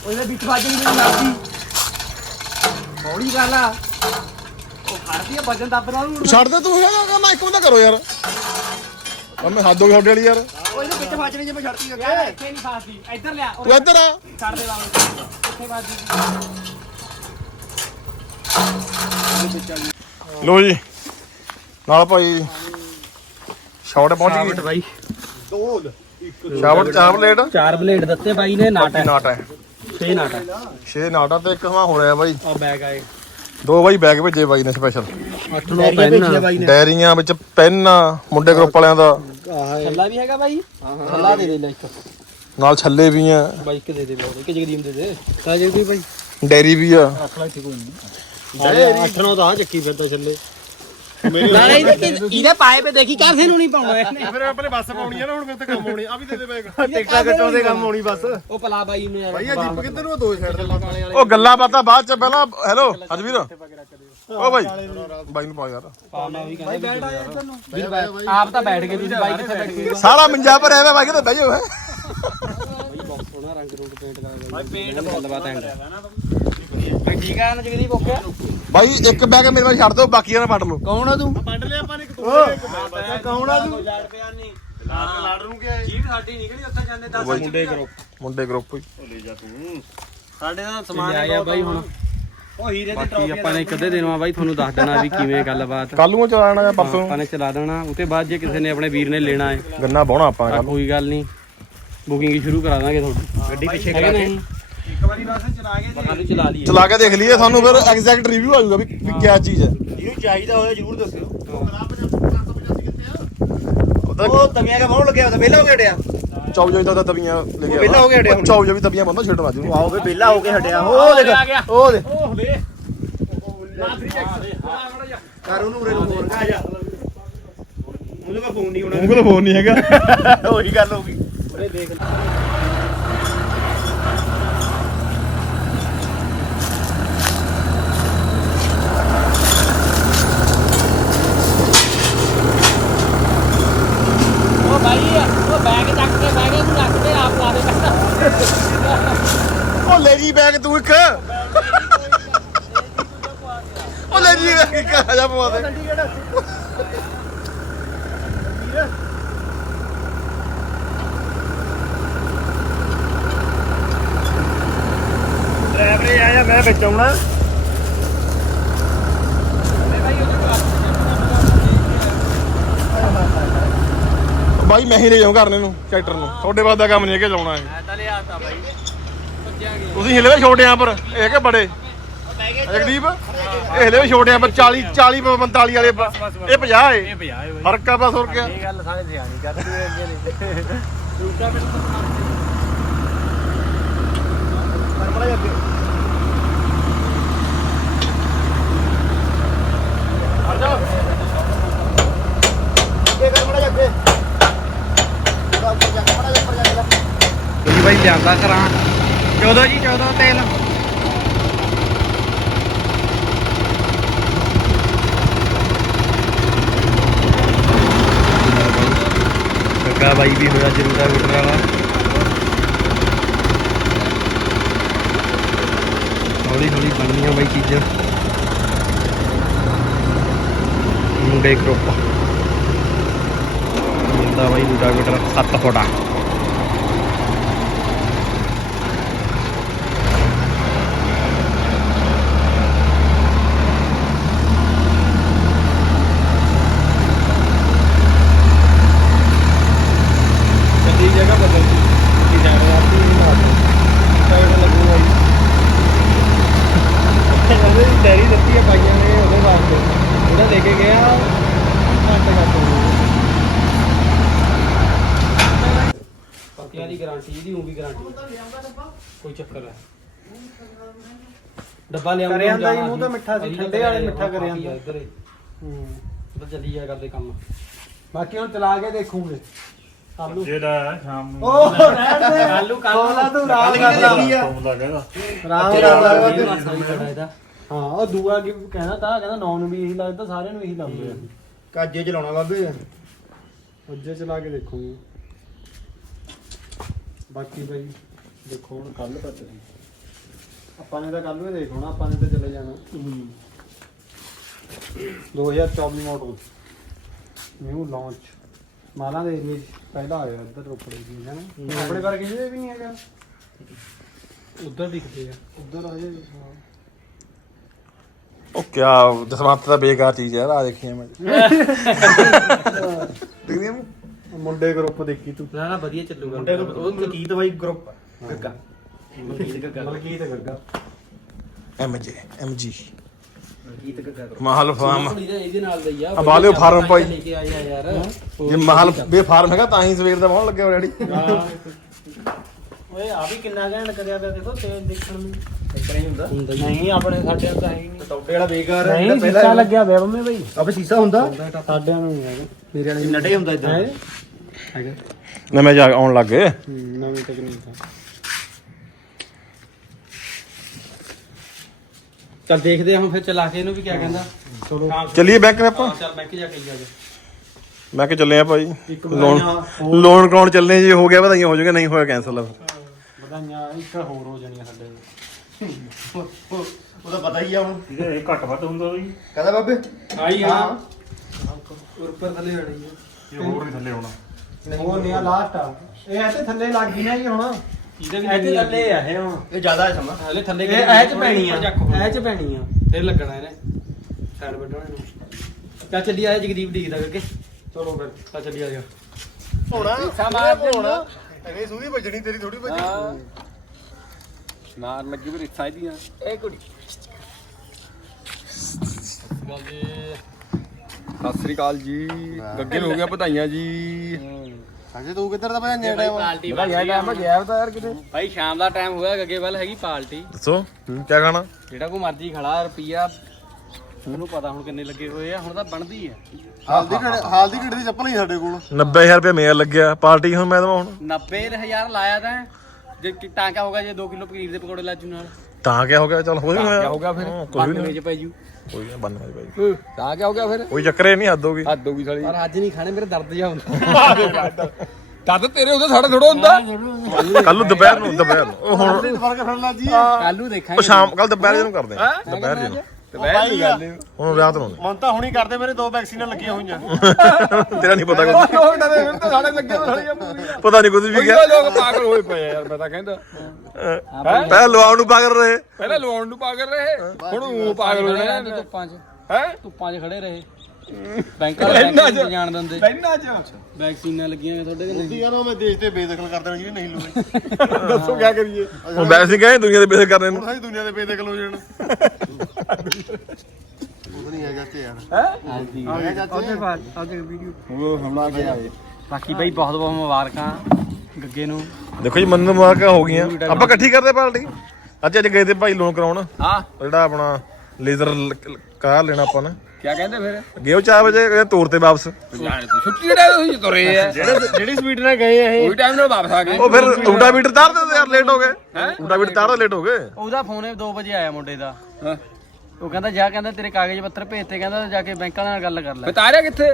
ਉਹਦੇ ਵਿੱਚ ਵੱਜ ਨਹੀਂ ਲੱਗਦੀ ਬੌੜੀ ਗੱਲ ਆ। ਉਹ ਖੜਦੀ ਆ ਵਜਨ ਦੱਬਦਾ ਨੂੰ ਛੱਡ ਦੇ ਤੂੰ ਹੈਗਾ ਕੰਮ ਇੱਕ ਮਿੰਟ ਕਰੋ ਯਾਰ। ਆ ਮੈਂ ਹੱਦ ਹੋ ਗਈ ਤੁਹਾਡੇ ਵਾਲੀ ਯਾਰ। ਉਹ ਇਹਦੇ ਵਿੱਚ ਫਾਜਣੀ ਜੇ ਮੈਂ ਛੱਡਤੀ ਯਾਰ ਅੱਗੇ ਇੱਥੇ ਨਹੀਂ ਫਾਸਦੀ ਇੱਧਰ ਲਿਆ ਤੂੰ ਇੱਧਰ ਆ। ਛੱਡ ਦੇ ਵਾਂਗ ਇੱਥੇ ਫਾਸਦੀ ਲੋ ਜੀ ਨਾਲ ਭਾਈ ਸ਼ਾਟ ਪਹੁੰਚ ਗਈ। ਬਾਈ। ਸ਼ਾਟ ਚਾਰ ਪਲੇਟ। ਚਾਰ ਬਲੇਡ ਦਿੱਤੇ ਬਾਈ ਨੇ ਨਾਟ ਹੈ। ਨਾਟ ਹੈ। 6 ਨਾਟ। ਹੈ 6 ਨਾਟਾ ਤੇ ਇੱਕ ਸਮਾਂ ਹੋ ਰਿਹਾ ਬਾਈ। ਆ ਬੈਗ ਆਏ। ਦੋ ਬਾਈ ਬੈਗ ਭੇਜੇ ਬਾਈ ਨੇ ਸਪੈਸ਼ਲ 8 9 ਪੈਨ ਡੈਰੀਆਂ ਵਿੱਚ ਪੈਨ ਮੁੰਡੇ ਗਰੁੱਪ ਵਾਲਿਆਂ ਦਾ। ਛੱਲਾ ਵੀ ਹੈਗਾ ਬਾਈ? ਛੱਲਾ ਦੇ ਦੇ ਲੈ ਇੱਕ। ਨਾਲ ਛੱਲੇ ਵੀ ਆ। ਬਾਈ ਇੱਕ ਦੇ ਦੇ ਬਾਈ ਕਿ ਜਗਦੀਮ ਦੇ ਦੇ। ਕਾ ਜਗਦੀਮ ਬਾਈ। ਡੈਰੀ ਵੀ ਆ। 8 9 ਤਾਂ ਚੱਕੀ ਫਿਰਦਾ ਛੱਲੇ। ਨਾਲੇ ਇਹਦੇ ਇਹਦੇ ਪਾਏ ਪੇ ਦੇਖੀ ਕਾਸੇ ਨੂੰ ਨਹੀਂ ਪਾਉਣਾ ਇਹਨੇ? ਫਿਰ ਆਪਣੇ ਬੱਸ ਪਾਉਣੀ ਆ ਨਾ ਹੁਣ ਮੇਰੇ ਤੇ ਕੰਮ ਆਉਣੀ ਆ ਵੀ ਦੇ ਦੇ ਬੈਗ। ਟਿਕਟਾਂ ਕੱਟਣ ਦੇ ਕੰਮ ਆਉਣੀ ਬੱਸ। ਉਹ ਪਲਾ ਬਾਈ ਨੂੰ ਯਾਰ। ਬਾਈ ਆ ਜਿੱਪ ਕਿੱਧਰ ਨੂੰ? ਦੋ ਸਾਈਡ ਤੇ ਵਾਲੇ ਉਹ ਗੱਲਾਂ ਬਾਤਾਂ ਬਾਅਦ ਚ ਪਹਿਲਾਂ ਹੈਲੋ ਹਜਵੀਰ ਓ ਬਾਈ ਬਾਈ ਨੂੰ ਪਾ ਯਾਰ ਬਾਈ ਬੈਠ ਆ ਇੱਧਰ ਨੂੰ। ਆਪ ਤਾਂ ਬੈਠ ਗਏ ਤੁਸੀਂ ਬਾਈ ਕਿੱਥੇ ਬੈਠ ਗਏ? ਸਾਰਾ ਮੰਜਾ ਪਰ ਐਵੇਂ ਬਾਈ ਕਿਤੇ ਬਹਿ ਜਾਓ ਹੈ ਬਾਈ ਬਹੁਤ ਸੋਹਣਾ ਰੰਗ ਰੂਟ ਪੇਂਟ ਕਰਾ ਬਾਈ ਪੇਂਟ ਗੱਲਬਾਤ ਐਂਡ ਬਾਈ ਠੀਕ ਆ ਨਾ ਜਗਦੀਪ ਓਕੇ? ਬਾਈ ਇੱਕ ਬੈਗ ਮੇਰੇ ਕੋਲ ਛੱਡ ਦਿਓ ਬਾਕੀਆਂ ਨਾਲ ਵੰਡ ਲਓ। ਕੌਣ ਆ ਤੂੰ? ਵੰਡ ਲਿਆ ਆਪਾਂ ਨੇ ਇੱਕ ਤੂੰ ਕੌਣ ਆ ਤੂੰ? ਜਾੜ ਪਿਆ ਨਹੀਂ। ਲਾੜ ਨੂੰ ਕਿਹਾ ਜੀਬ ਸਾਡੀ ਨਿਕਲੀ ਉੱਥੇ ਜਾਂਦੇ 10 ਮੁੰਡੇ ਕਰੋ। ਮੁੰਡੇ ਗਰੁੱਪ ਹੀ ਲੈ ਜਾ ਤੂੰ। ਸਾਡੇ ਦਾ ਸਮਾਨ ਆ ਬਾਈ ਹੁਣ। ਉਹ ਹੀਰੇ ਦੀ ਟਰਾਫੀ ਆਪਾਂ ਨੇ ਕਦੇ ਦਿਨਵਾ ਬਾਈ ਤੁਹਾਨੂੰ ਦੱਸ ਦੇਣਾ ਵੀ ਕਿਵੇਂ ਗੱਲਬਾਤ। ਕੱਲ ਨੂੰ ਚਲਾਣਾ ਜਾਂ ਪਰਸੋਂ ਆਪਾਂ ਨੇ ਚਲਾ ਦੇਣਾ। ਉਤੇ ਬਾਅਦ ਜੇ ਕਿਸੇ ਨੇ ਆਪਣੇ ਵੀਰ ਨੇ ਲੈਣਾ ਹੈ। ਗੰਨਾ ਬਾਉਣਾ ਆਪਾਂ ਤਾਂ ਕੱਲ ਕੋਈ ਗੱਲ ਨਹੀਂ। ਬੁਕਿੰਗ ਸ਼ੁਰੂ ਕਰਾ ਦਾਂਗੇ ਤੁਹਾਡੀ। ਗੱਡੀ ਪਿੱਛੇ ਕਰਾ ਕੇ ਇੱਕ ਵਾਰੀ ਬਸ ਚਲਾ ਕੇ ਚਲਾ ਲਈਏ। ਚਲਾ ਕੇ ਦੇਖ ਲਈਏ ਸਾਨੂੰ ਫਿਰ ਐਗਜ਼ੈਕਟ ਰਿਵਿਊ ਆ ਜਾਊਗਾ ਵੀ ਵੀ ਕੀ ਚੀਜ਼ ਹੈ। ਇਹਨੂੰ ਚਾਹੀਦਾ ਹੋਇਆ ਜ਼ਰੂਰ ਦੱਸਿਓ। ਉਹ ਤਵੀਆਂ ਦਾ ਬਹੁਤ ਲੱਗਿਆ ਹੋਇਆ ਵਿਹਲਾ ਹੋ ਗਿਆ ਡਿਆ ਚੌਜੋ ਦਾ ਤਵੀਆਂ ਲੈ ਗਿਆ ਵਿਹਲਾ ਹੋ ਗਿਆ ਹਟਿਆ ਹੁਣ। ਚੌਜੋ ਵੀ ਤਵੀਆਂ ਬੰਦਾ ਛੱਡ ਵਾਜੂ। ਆਓ ਵੀ ਵਿਹਲਾ ਹੋ ਕੇ ਹਟਿਆ। ਉਹ ਦੇਖ ਉਹ ਦੇਖ। ਉਹ ਲੈ। ਕਰ ਉਹਨੂੰ ਉਰੇ ਨੂੰ ਫੋਨ ਆ ਜਾ। ਉਹਦੇ ਕੋਲ ਫੋਨ ਨਹੀਂ ਹੋਣਾ। ਫੋਨ ਨਹੀਂ ਹੈਗਾ। ਉਹੀ ਗੱਲ ਹੋ ਗਈ। ਉਹ ਬਾਈ ਉਹ ਬੈਗ ਚੱਕ ਕੇ ਬੈਗ ਨੂੰ ਰੱਖ ਦੇ ਆਪ ਲਾ ਦੇ। ਉਹ ਲੈ ਜੀ ਬੈਗ ਤੂੰ ਇੱਕ। ਉਹ ਲੈ ਜੀ ਇੱਕ ਆ ਜਾ ਪਵਾ ਦੇ। ਡਰਾਈਵਰ ਆਇਆ ਮੈਂ ਵਿੱਚ ਆਉਣਾ। ਬਾਈ ਮੈਂ ਹੀ ਲੈ ਜਾਉਂ ਘਰ ਨੂੰ ਟਰੈਕਟਰ ਨੂੰ। ਤੁਹਾਡੇ ਬਾਅਦ ਦਾ ਕੰਮ ਨਹੀਂ ਹੈਗਾ ਜਾਉਣਾ ਹੈ। ਤਾਂ ਲਿਆਤਾ ਬਾਈ। ਤੁਸੀਂ ਹਿਲੇ ਵੀ ਛੋਟੇ ਆ ਪਰ ਇਹ ਕਿ ਬੜੇ? ਜਗਦੀਪ ਇਹ ਹਿਲੇ ਵੀ ਛੋਟੇ ਆ ਪਰ 40 40 45 ਵਾਲੇ ਇਹ 50 ਏ। 50 ਹੈ ਫ਼ਰਕ ਆ ਬਸ ਹੋਰ ਕਿਆ। ਇਹ ਗੱਲ ਸਾਰੇ ਸਿਆਣੀ ਕਰਦੇ ਰਹਿੰਦੇ ਨੇ। ਦੂਜਾ ਮਿੰਟ ਇਹ ਕਰ ਮੜਾ ਜੱਗੇ ਉਹਦਾ ਉੱਪਰ ਜੀ ਬਾਈ ਲਿਆਂਦਾ ਕਰਾਂ। 14 ਜੀ 14 ਤੇਲ। ਕੱਗਾ ਬਾਈ ਵੀ ਹੋਇਆ ਜ਼ਰੂਰ ਆ ਗੁੱਟਰਾ ਵਾ ਹੌਲੀ ਹੌਲੀ ਬਣਨੀਆਂ ਬਾਈ ਚੀਜ਼ਾਂ। ਮੁੰਡੇ ਕਰੋਪਾ ਮੁੰਡਾ ਬਾਈ ਦੂਜਾ ਗੁੱਟਰਾ ਸੱਤ ਫੁੱਟਾ ਚੱਲੀ ਜਗ੍ਹਾ ਬਦਲ ਗਈ ਕੀ ਜਾਣ ਵਾਸਤੇ ਨਹੀਂ ਮਾਰਦੇ ਸਾਈਡ ਲੱਗੂਗਾ ਜੀ ਉਹਦੇ ਦੀ ਡੈਰੀ ਦਿੱਤੀ ਹੈ ਪਾਈਆਂ ਨੇ ਉਹਦੇ ਵਾਸਤੇ ਉਹਦਾ ਲੈ ਕੇ ਗਿਆ ਘੰਟੇ ਘੱਟ ਹੋ ਗਏ ਪੱਤਿਆਂ ਦੀ ਗਾਰੰਟੀ ਇਹਦੀ ਉਹ ਵੀ ਗਾਰੰਟੀ ਕੋਈ ਚੱਕਰ ਹੈ। ਡੱਬਾ ਲਿਆਉਂਦਾ ਕਰਿਆ ਹੁੰਦਾ ਜੀ, ਮੂੰਹ ਤਾਂ ਮਿੱਠਾ ਸੀ, ਠੰਡੇ ਵਾਲੇ ਮਿੱਠਾ ਕਰਿਆ ਹੁੰਦਾ। ਇੱਧਰ। ਹੀ। ਉੱਧਰ ਚੱਲੀ ਜਾ ਕਰਦੇ ਕੰਮ। ਬਾਕੀ ਹੁਣ ਚਲਾ ਕੇ ਦੇਖੂਗੇ। ਆਲੂ। ਜਿਹੜਾ ਸ਼ਾਮ ਨੂੰ। ਉਹ ਰਹਿਣ ਦੇ। ਆਲੂ ਕੱਲ ਕੋਲਾ ਤੂੰ ਰਾਤ ਕਰ ਲਈ ਆ ਹੁੰਦਾ ਕਹਿੰਦਾ। ਰਾਮ ਰਾਮ ਵੀ ਖੜਾ ਇਹਦਾ। ਹਾਂ ਉਹ ਦੂਆ ਕੀ ਕਹਿੰਦਾ ਤਾਂ ਕਹਿੰਦਾ ਨੌ ਨੂੰ ਵੀ ਇਹੀ ਲੱਗਦਾ ਸਾਰਿਆਂ ਨੂੰ ਇਹੀ ਲੱਗਦਾ। ਕਾਜੇ ਚਲਾਉਣਾ ਬਾਬੇ ਉੱਜੇ ਚਲਾ ਕੇ ਦੇਖੂਗੇ। ਬਾਕੀ ਭਾਈ ਦੇਖੋ ਹੁਣ ਕੱਲ ਪਤਾ ਨਹੀਂ ਆਪਾਂ ਨੇ ਤਾਂ ਕੱਲ ਨੂੰ ਹੀ ਦੇਖ ਹੋਣਾ ਆਪਾਂ ਨੇ ਤਾਂ ਚਲੇ ਜਾਣਾ। 2024 ਮਾਡਲ ਨਿਊ ਲਾਂਚ ਮਾਲਾ ਦੇ ਏਰੀਏ 'ਚ ਪਹਿਲਾ ਆਇਆ ਇੱਧਰ ਰੋਪੜੇ ਦੀ ਹੈ। ਨਾ ਰੋਪੜੇ ਵਰਗੇ ਜਿਹੇ ਵੀ ਨਹੀਂ ਹੈਗਾ। ਉੱਧਰ ਦਿਖਦੇ ਆ। ਉੱਧਰ ਆ ਜੇ ਉਹ ਕਿਆ ਦਸਮਤ ਦਾ ਬੇਕਾਰ ਚੀਜ਼ ਹੈ ਆ ਦੇਖੀਆਂ ਮੈਂ ਦੇਖਦੀਆਂ ਮੁੰਡੇ ਗਰੁੱਪ ਦੇਖੀ ਤੂੰ। ਨਾ ਨਾ ਵਧੀਆ ਚੱਲੂਗਾ। ਮੁੰਡੇ ਨੂੰ ਉਹ ਮਲਕੀਤ ਬਾਈ group Gagga. Malkeet Gagga Malkeet Gagga. M J M G Malkeet Gagga. ਮਹਲ ਫਾਰਮ ਇਹਦੇ ਨਾਲ ਦਾ ਹੀ ਆ। ਬਾਲਿਓ ਫਾਰਮ ਭਾਈ। ਲੈ ਕੇ ਆਇਆ ਯਾਰ। ਇਹ ਮਹਲ ਬੇ ਫਾਰਮ ਹੈਗਾ ਤਾਂ ਹੀ ਸਵੇਰ ਦਾ ਬਹੁਤ ਲੱਗਿਆ ਰੈਡੀ ਓਏ ਆ ਵੀ ਕਿੰਨਾ ਘੈਂਟ ਕਰਿਆ ਪਿਆ ਦੇਖੋ ਤੇਲ ਦੇਖਣ ਨੂੰ। ਇੱਕ ਨਹੀਂ ਹੁੰਦਾ। ਹੁੰਦਾ ਹੀ ਨਹੀਂ। ਆਪਣੇ ਸਾਡਿਆਂ ਤਾਂ ਹੈ ਹੀ ਨਹੀਂ। ਟੌਪੇ ਵਾਲਾ ਬੇਕਾਰ ਹੈ ਨਹੀਂ ਸ਼ੀਸ਼ਾ ਲੱਗਿਆ ਪਿਆ ਬੰਮੇ ਭਾਈ ਅਬੇ ਸੀਸਾ ਹੁੰਦਾ? ਸਾਡਿਆਂ ਨੂੰ ਨਹੀਂ ਹੈਗਾ ਮੇਰੇ ਵਾਲੇ ਨਟੇ ਹੁੰਦਾ ਇਦਾਂ। ਹੈ? ਹੈਗਾ। ਨਾ ਮੈਂ ਜਾ ਆਉਣ ਲੱਗ ਗਏ। ਹੂੰ, ਨਵੀਂ ਟੈਕਨੀਕ ਆ। ਚੱਲ ਦੇਖਦੇ ਹਾਂ ਹੁਣ ਫਿਰ ਚਲਾ ਕੇ ਇਹਨੂੰ ਵੀ ਕਿਆ ਕਹਿੰਦਾ। ਚਲੋ। ਚੱਲੀਏ ਬੈਂਕ ਵਿੱਚ ਆਪਾਂ? ਚੱਲ ਬੈਂਕ ਜਾ ਕੇ ਜਾ ਜਾ। ਮੈਂ ਕਿ ਚੱਲੇ ਆ ਭਾਈ। ਲੋਨ ਲੋਨ ਕਰਾਉਣ ਚੱਲੇ ਜੇ ਹੋ ਗਿਆ ਵਧਾਈਆਂ ਹੋ ਜਾਊਗਾ ਨਹੀਂ ਹੋਇਆ ਕੈਨਸਲ ਵਧਾਈਆਂ ਇੱਕ ਹੋਰ ਹੋ ਜਾਣੀਆਂ ਸਾਡੇ ਉਹਦਾ ਪਤਾ ਹੀ ਆ ਹੁਣ। ਇਹ ਘੱਟ ਵੱਧ ਹੁੰਦਾ ਬਈ। ਕਹਦਾ ਬਾਬੇ? ਆਈ ਹਾਂ। ਉੱਪਰ ਥੱਲੇ ਆਣੀ ਹੈ ਇਹ ਹੋਰ ਨਹੀਂ ਥੱਲੇ ਹੋਣਾ। ਹੋਰ ਨਹੀਂ ਆ ਲਾਸਟ ਆ। ਇਹ ਐਸੇ ਥੱਲੇ ਲੱਗ ਗਈ ਨਾ ਜੀ ਹੁਣ। ਇਹਦੇ ਵੀ ਐਸੇ ਥੱਲੇ ਆ ਇਹ ਹੁਣ। ਇਹ ਜ਼ਿਆਦਾ ਹੈ ਸਮਾਂ। ਹਲੇ ਥੱਲੇ ਇਹ ਐ ਚ ਪੈਣੀ ਆ। ਐ ਚ ਪੈਣੀ ਆ। ਫਿਰ ਲੱਗਣਾ ਇਹਨੇ। ਸਾਈਡ ਵੱਢਣਾ ਇਹਨੂੰ। ਚੱਲ ਚੱਲੀ ਆਇਆ ਜਗਦੀਪ ਦੀਖਦਾ ਕਰਕੇ। ਚਲੋ ਫਿਰ ਚੱਲ ਚੱਲੀ ਆ ਜਾ। ਹੋਣਾ। ਸਮਾਂ ਹੋਣਾ। ਇਹ ਸੂਦੀ ਵੱਜਣੀ ਤੇਰੀ ਥੋੜੀ ਵੱਜਣੀ। ਮਾਰ ਲੱਗੀ ਵੀ ਰਿੱਥਾ ਇਹਦੀਆਂ। ਇਹ ਕੁੜੀ। ਸਤਿ ਸ੍ਰੀ ਅਕਾਲ ਜੀ। ਗੱਗੇ ਹੋ ਗਿਆ ਵਧਾਈਆਂ ਜੀ। ਅਜੇ ਤੂੰ ਕਿੱਧਰ ਦਾ ਭਜਾਇਆ ਟਾਈਮ? ਪਾਰਟੀ ਵਧਾਈਆਂ ਟਾਈਮ ਗਿਆ ਤਾਂ ਯਾਰ ਕਿਤੇ। ਭਾਈ ਸ਼ਾਮ ਦਾ ਟਾਈਮ ਹੋਇਆ ਗੱਗੇ ਵੱਲ ਹੈਗੀ ਪਾਰਟੀ। ਦੱਸੋ ਕੀ ਖਾਣਾ? ਜਿਹੜਾ ਕੋ ਮਰਜ਼ੀ ਖੜਾ ਰੁਪਈਆ। ਉਹਨੂੰ ਪਤਾ ਹੁਣ ਕਿੰਨੇ ਲੱਗੇ ਹੋਏ ਆ ਹੁਣ ਤਾਂ ਬਣਦੀ ਆ। ਹਾਲ ਦੀ ਘੜੇ ਹਾਲ ਦੀ ਘੜੇ ਦੀ ਚੱਪਲ ਹੀ ਸਾਡੇ ਕੋਲ? 90000 ਰੁਪਏ ਮੇਲ ਲੱਗਿਆ ਪਾਰਟੀ ਹੁਣ ਮੈਂ ਦਵਾਂ ਹੁਣ। 90000 ਲਾਇਆ ਤਾਂ। ਜੇ ਕਿ- ਤਾਂ ਕਿਆ ਹੋਗਾ ਜੇ 2 ਕਿਲੋ ਪਨੀਰ ਦੇ ਪਕੌੜੇ ਲਾਜੂ ਨਾਲ? ਤਾਂ ਕੀ ਹੋ ਗਿਆ? ਚਲ ਹੋ ਹੋਇਆ। ਹੋ ਗਿਆ ਫਿਰ? ਕੋਈ ਵੀ 92 ਨਹੀਂ। ਚ ਪੈ ਜੂ। ਕੋਈ ਨਹੀਂ ਬੰਨ ਮਾਰੀ ਭਾਈ ਤਾਂ ਕੀ ਹੋ ਗਿਆ ਫਿਰ? ਕੋਈ ਚੱਕਰ ਹੀ ਨਹੀਂ ਹੱਦ ਹੋ ਗਈ। ਹੱਦ ਹੋ ਗਈ ਸਾਲੀ। ਪਰ ਅੱਜ ਨਹੀਂ ਖਾਣੇ ਮੇਰੇ ਦਰਦ ਜਾ ਹੁੰਦਾ। ਤਦ ਤੇਰੇ ਉਹਦਾ ਸਾਡੇ ਥੋੜਾ ਹੁੰਦਾ। ਕੱਲ ਨੂੰ ਦੁਪਹਿਰ ਨੂੰ ਦੁਪਹਿਰ ਨੂੰ। ਉਹ ਹੁਣ ਕੱਲੂ ਦੇਖਾਂਗੇ। ਸ਼ਾਮ ਕੱਲ ਦੁਪਹਿਰ ਨੂੰ ਕਰਦੇ ਆ ਦੁਪਹਿਰ ਨੂੰ ਤੇ ਦੀ ਗੱਲ। ਹੁਣ ਰਾਤ ਨੂੰ ਮਨ ਤਾਂ ਹੁਣੀ ਕਰਦੇ ਮੇਰੇ ਦੋ ਵੈਕਸੀਨਾਂ ਲੱਗੀਆਂ ਹੋਈਆਂ। ਤੇਰਾ ਨਹੀਂ ਪਤਾ ਕੁਝ ਲੋਕ ਡਰੇ ਮੈਨੂੰ ਤਾਂ ਸਾਡੇ ਲੱਗੇ ਸਾਲੀਆਂ ਪੂਰੀਆਂ। ਪਤਾ ਨਹੀਂ ਕੁਝ ਵੀ ਗਿਆ। ਲੋਕ ਪਾਗਲ ਹੋਏ ਪਏ ਯਾਰ ਮੈਂ ਤਾਂ ਕਹਿੰਦਾ। ਪਹਿਲਾਂ ਲਵਾਉਣ ਨੂੰ ਪਾਗਲ ਰਹੇ। ਪਹਿਲਾਂ ਲਵਾਉਣ ਨੂੰ ਪਾਗਲ ਰਹੇ। ਹੁਣ ਉਹ ਪਾਗਲ ਹੋ ਰਹੇ ਨੇ ਧੁੱਪਾਂ 'ਚ ਹੈ? ਧੁੱਪਾਂ 'ਚ ਖੜੇ ਰਹੇ। ਬੈਂਕਾਂ ਵਾਲੇ ਇੰਨਾ ਬੈਂਕ ਨਹੀਂ ਜਾਣ ਦਿੰਦੇ। ਲੈਣਾ ਚ। ਵੈਕਸੀਨਾਂ ਲੱਗੀਆਂ ਹੋਈਆਂ ਤੁਹਾਡੇ ਕਿ ਨਹੀਂ ਯਾਰ ਉਹ ਮੈਂ ਦੇਸ਼ ਤੇ ਬੇਦਖਲ ਕਰ ਦੇਣਾ ਜੀ ਨਹੀਂ ਲੋਗੇ ਦੱਸੋ ਕੀ ਕਰੀਏ? ਹੁਣ ਵੈਸੇ ਹੀ ਕਹੇ ਦੁਨੀਆ ਦੇ ਬੇਸ ਕਰਨੇ ਨੂੰ। ਹੁਣ ਸਾਰੀ ਦੁਨੀਆ ਦੇ ਬੇਦਖਲ ਹੋ ਜਾਣ। ਉਹ ਨਹੀਂ ਹੈਗਾ ਤੇ ਯਾਰ। ਹਾਂਜੀ। ਆ ਗਿਆ ਚਾਚੇ ਉਹ ਹਮਲਾ ਗਿਆ। ਏ ਬਾਕੀ ਬਈ ਬਹੁਤ ਬਹੁਤ ਮੁਬਾਰਕਾਂ ਗੱਗੇ ਨੂੰ। ਦੇਖੋ ਜੀ ਮੰਨ ਮੁਬਾਰਕਾਂ ਹੋ ਗਈਆਂ। ਆਪਾਂ ਇਕੱਠੀ ਕਰਦੇ ਪਾਰਟੀ। ਅੱਜ ਅੱਜ ਗਏ ਤੇ ਭਾਈ ਲੋਨ ਕਰਾਉਣ। ਹਾਂ। ਉਹ ਜਿਹੜਾ ਆਪਣਾ ਲੇਜ਼ਰ ਕਾਰ ਲੈਣਾ ਆਪਾਂ ਨੇ। ਕੀ ਕਹਿੰਦੇ ਫਿਰ? ਗਏ ਉਹ 4 ਵਜੇ ਕਹਿੰਦੇ ਤੋਰ ਤੇ ਵਾਪਸ। ਦੀ ਛੁੱਟੀ ਜਿਹੜਾ ਤੁਸੀਂ ਤੁਰੇ ਆ? ਜਿਹੜੀ ਸਪੀਡ ਨਾਲ ਗਏ ਇਹ। ਕੋਈ ਟਾਈਮ ਨਾਲ ਵਾਪਸ ਆ ਗਏ। ਉਹ ਫਿਰ ਉਲਟਾ ਮੀਟਰ ਤਾਰ ਦੇ ਯਾਰ ਲੇਟ ਹੋ ਗਏ। ਉਲਟਾ ਮੀਟਰ ਤਾਰ ਲੇਟ ਹੋ ਗਏ। ਉਹਦਾ ਫੋਨ 2 ਵਜੇ ਆਇਆ ਮੁੰਡੇ ਦਾ। ਉਹ ਕਹਿੰਦਾ ਜਾ ਕਹਿੰਦਾ ਤੇਰੇ ਕਾਗਜ਼ ਪੱਤਰ ਭੇਜਤੇ ਕਹਿੰਦਾ ਜਾ ਕੇ ਬੈਂਕਾਂ ਨਾਲ ਗੱਲ ਕਰ ਲੈ। ਬਤਾਰਿਆ ਕਿੱਥੇ?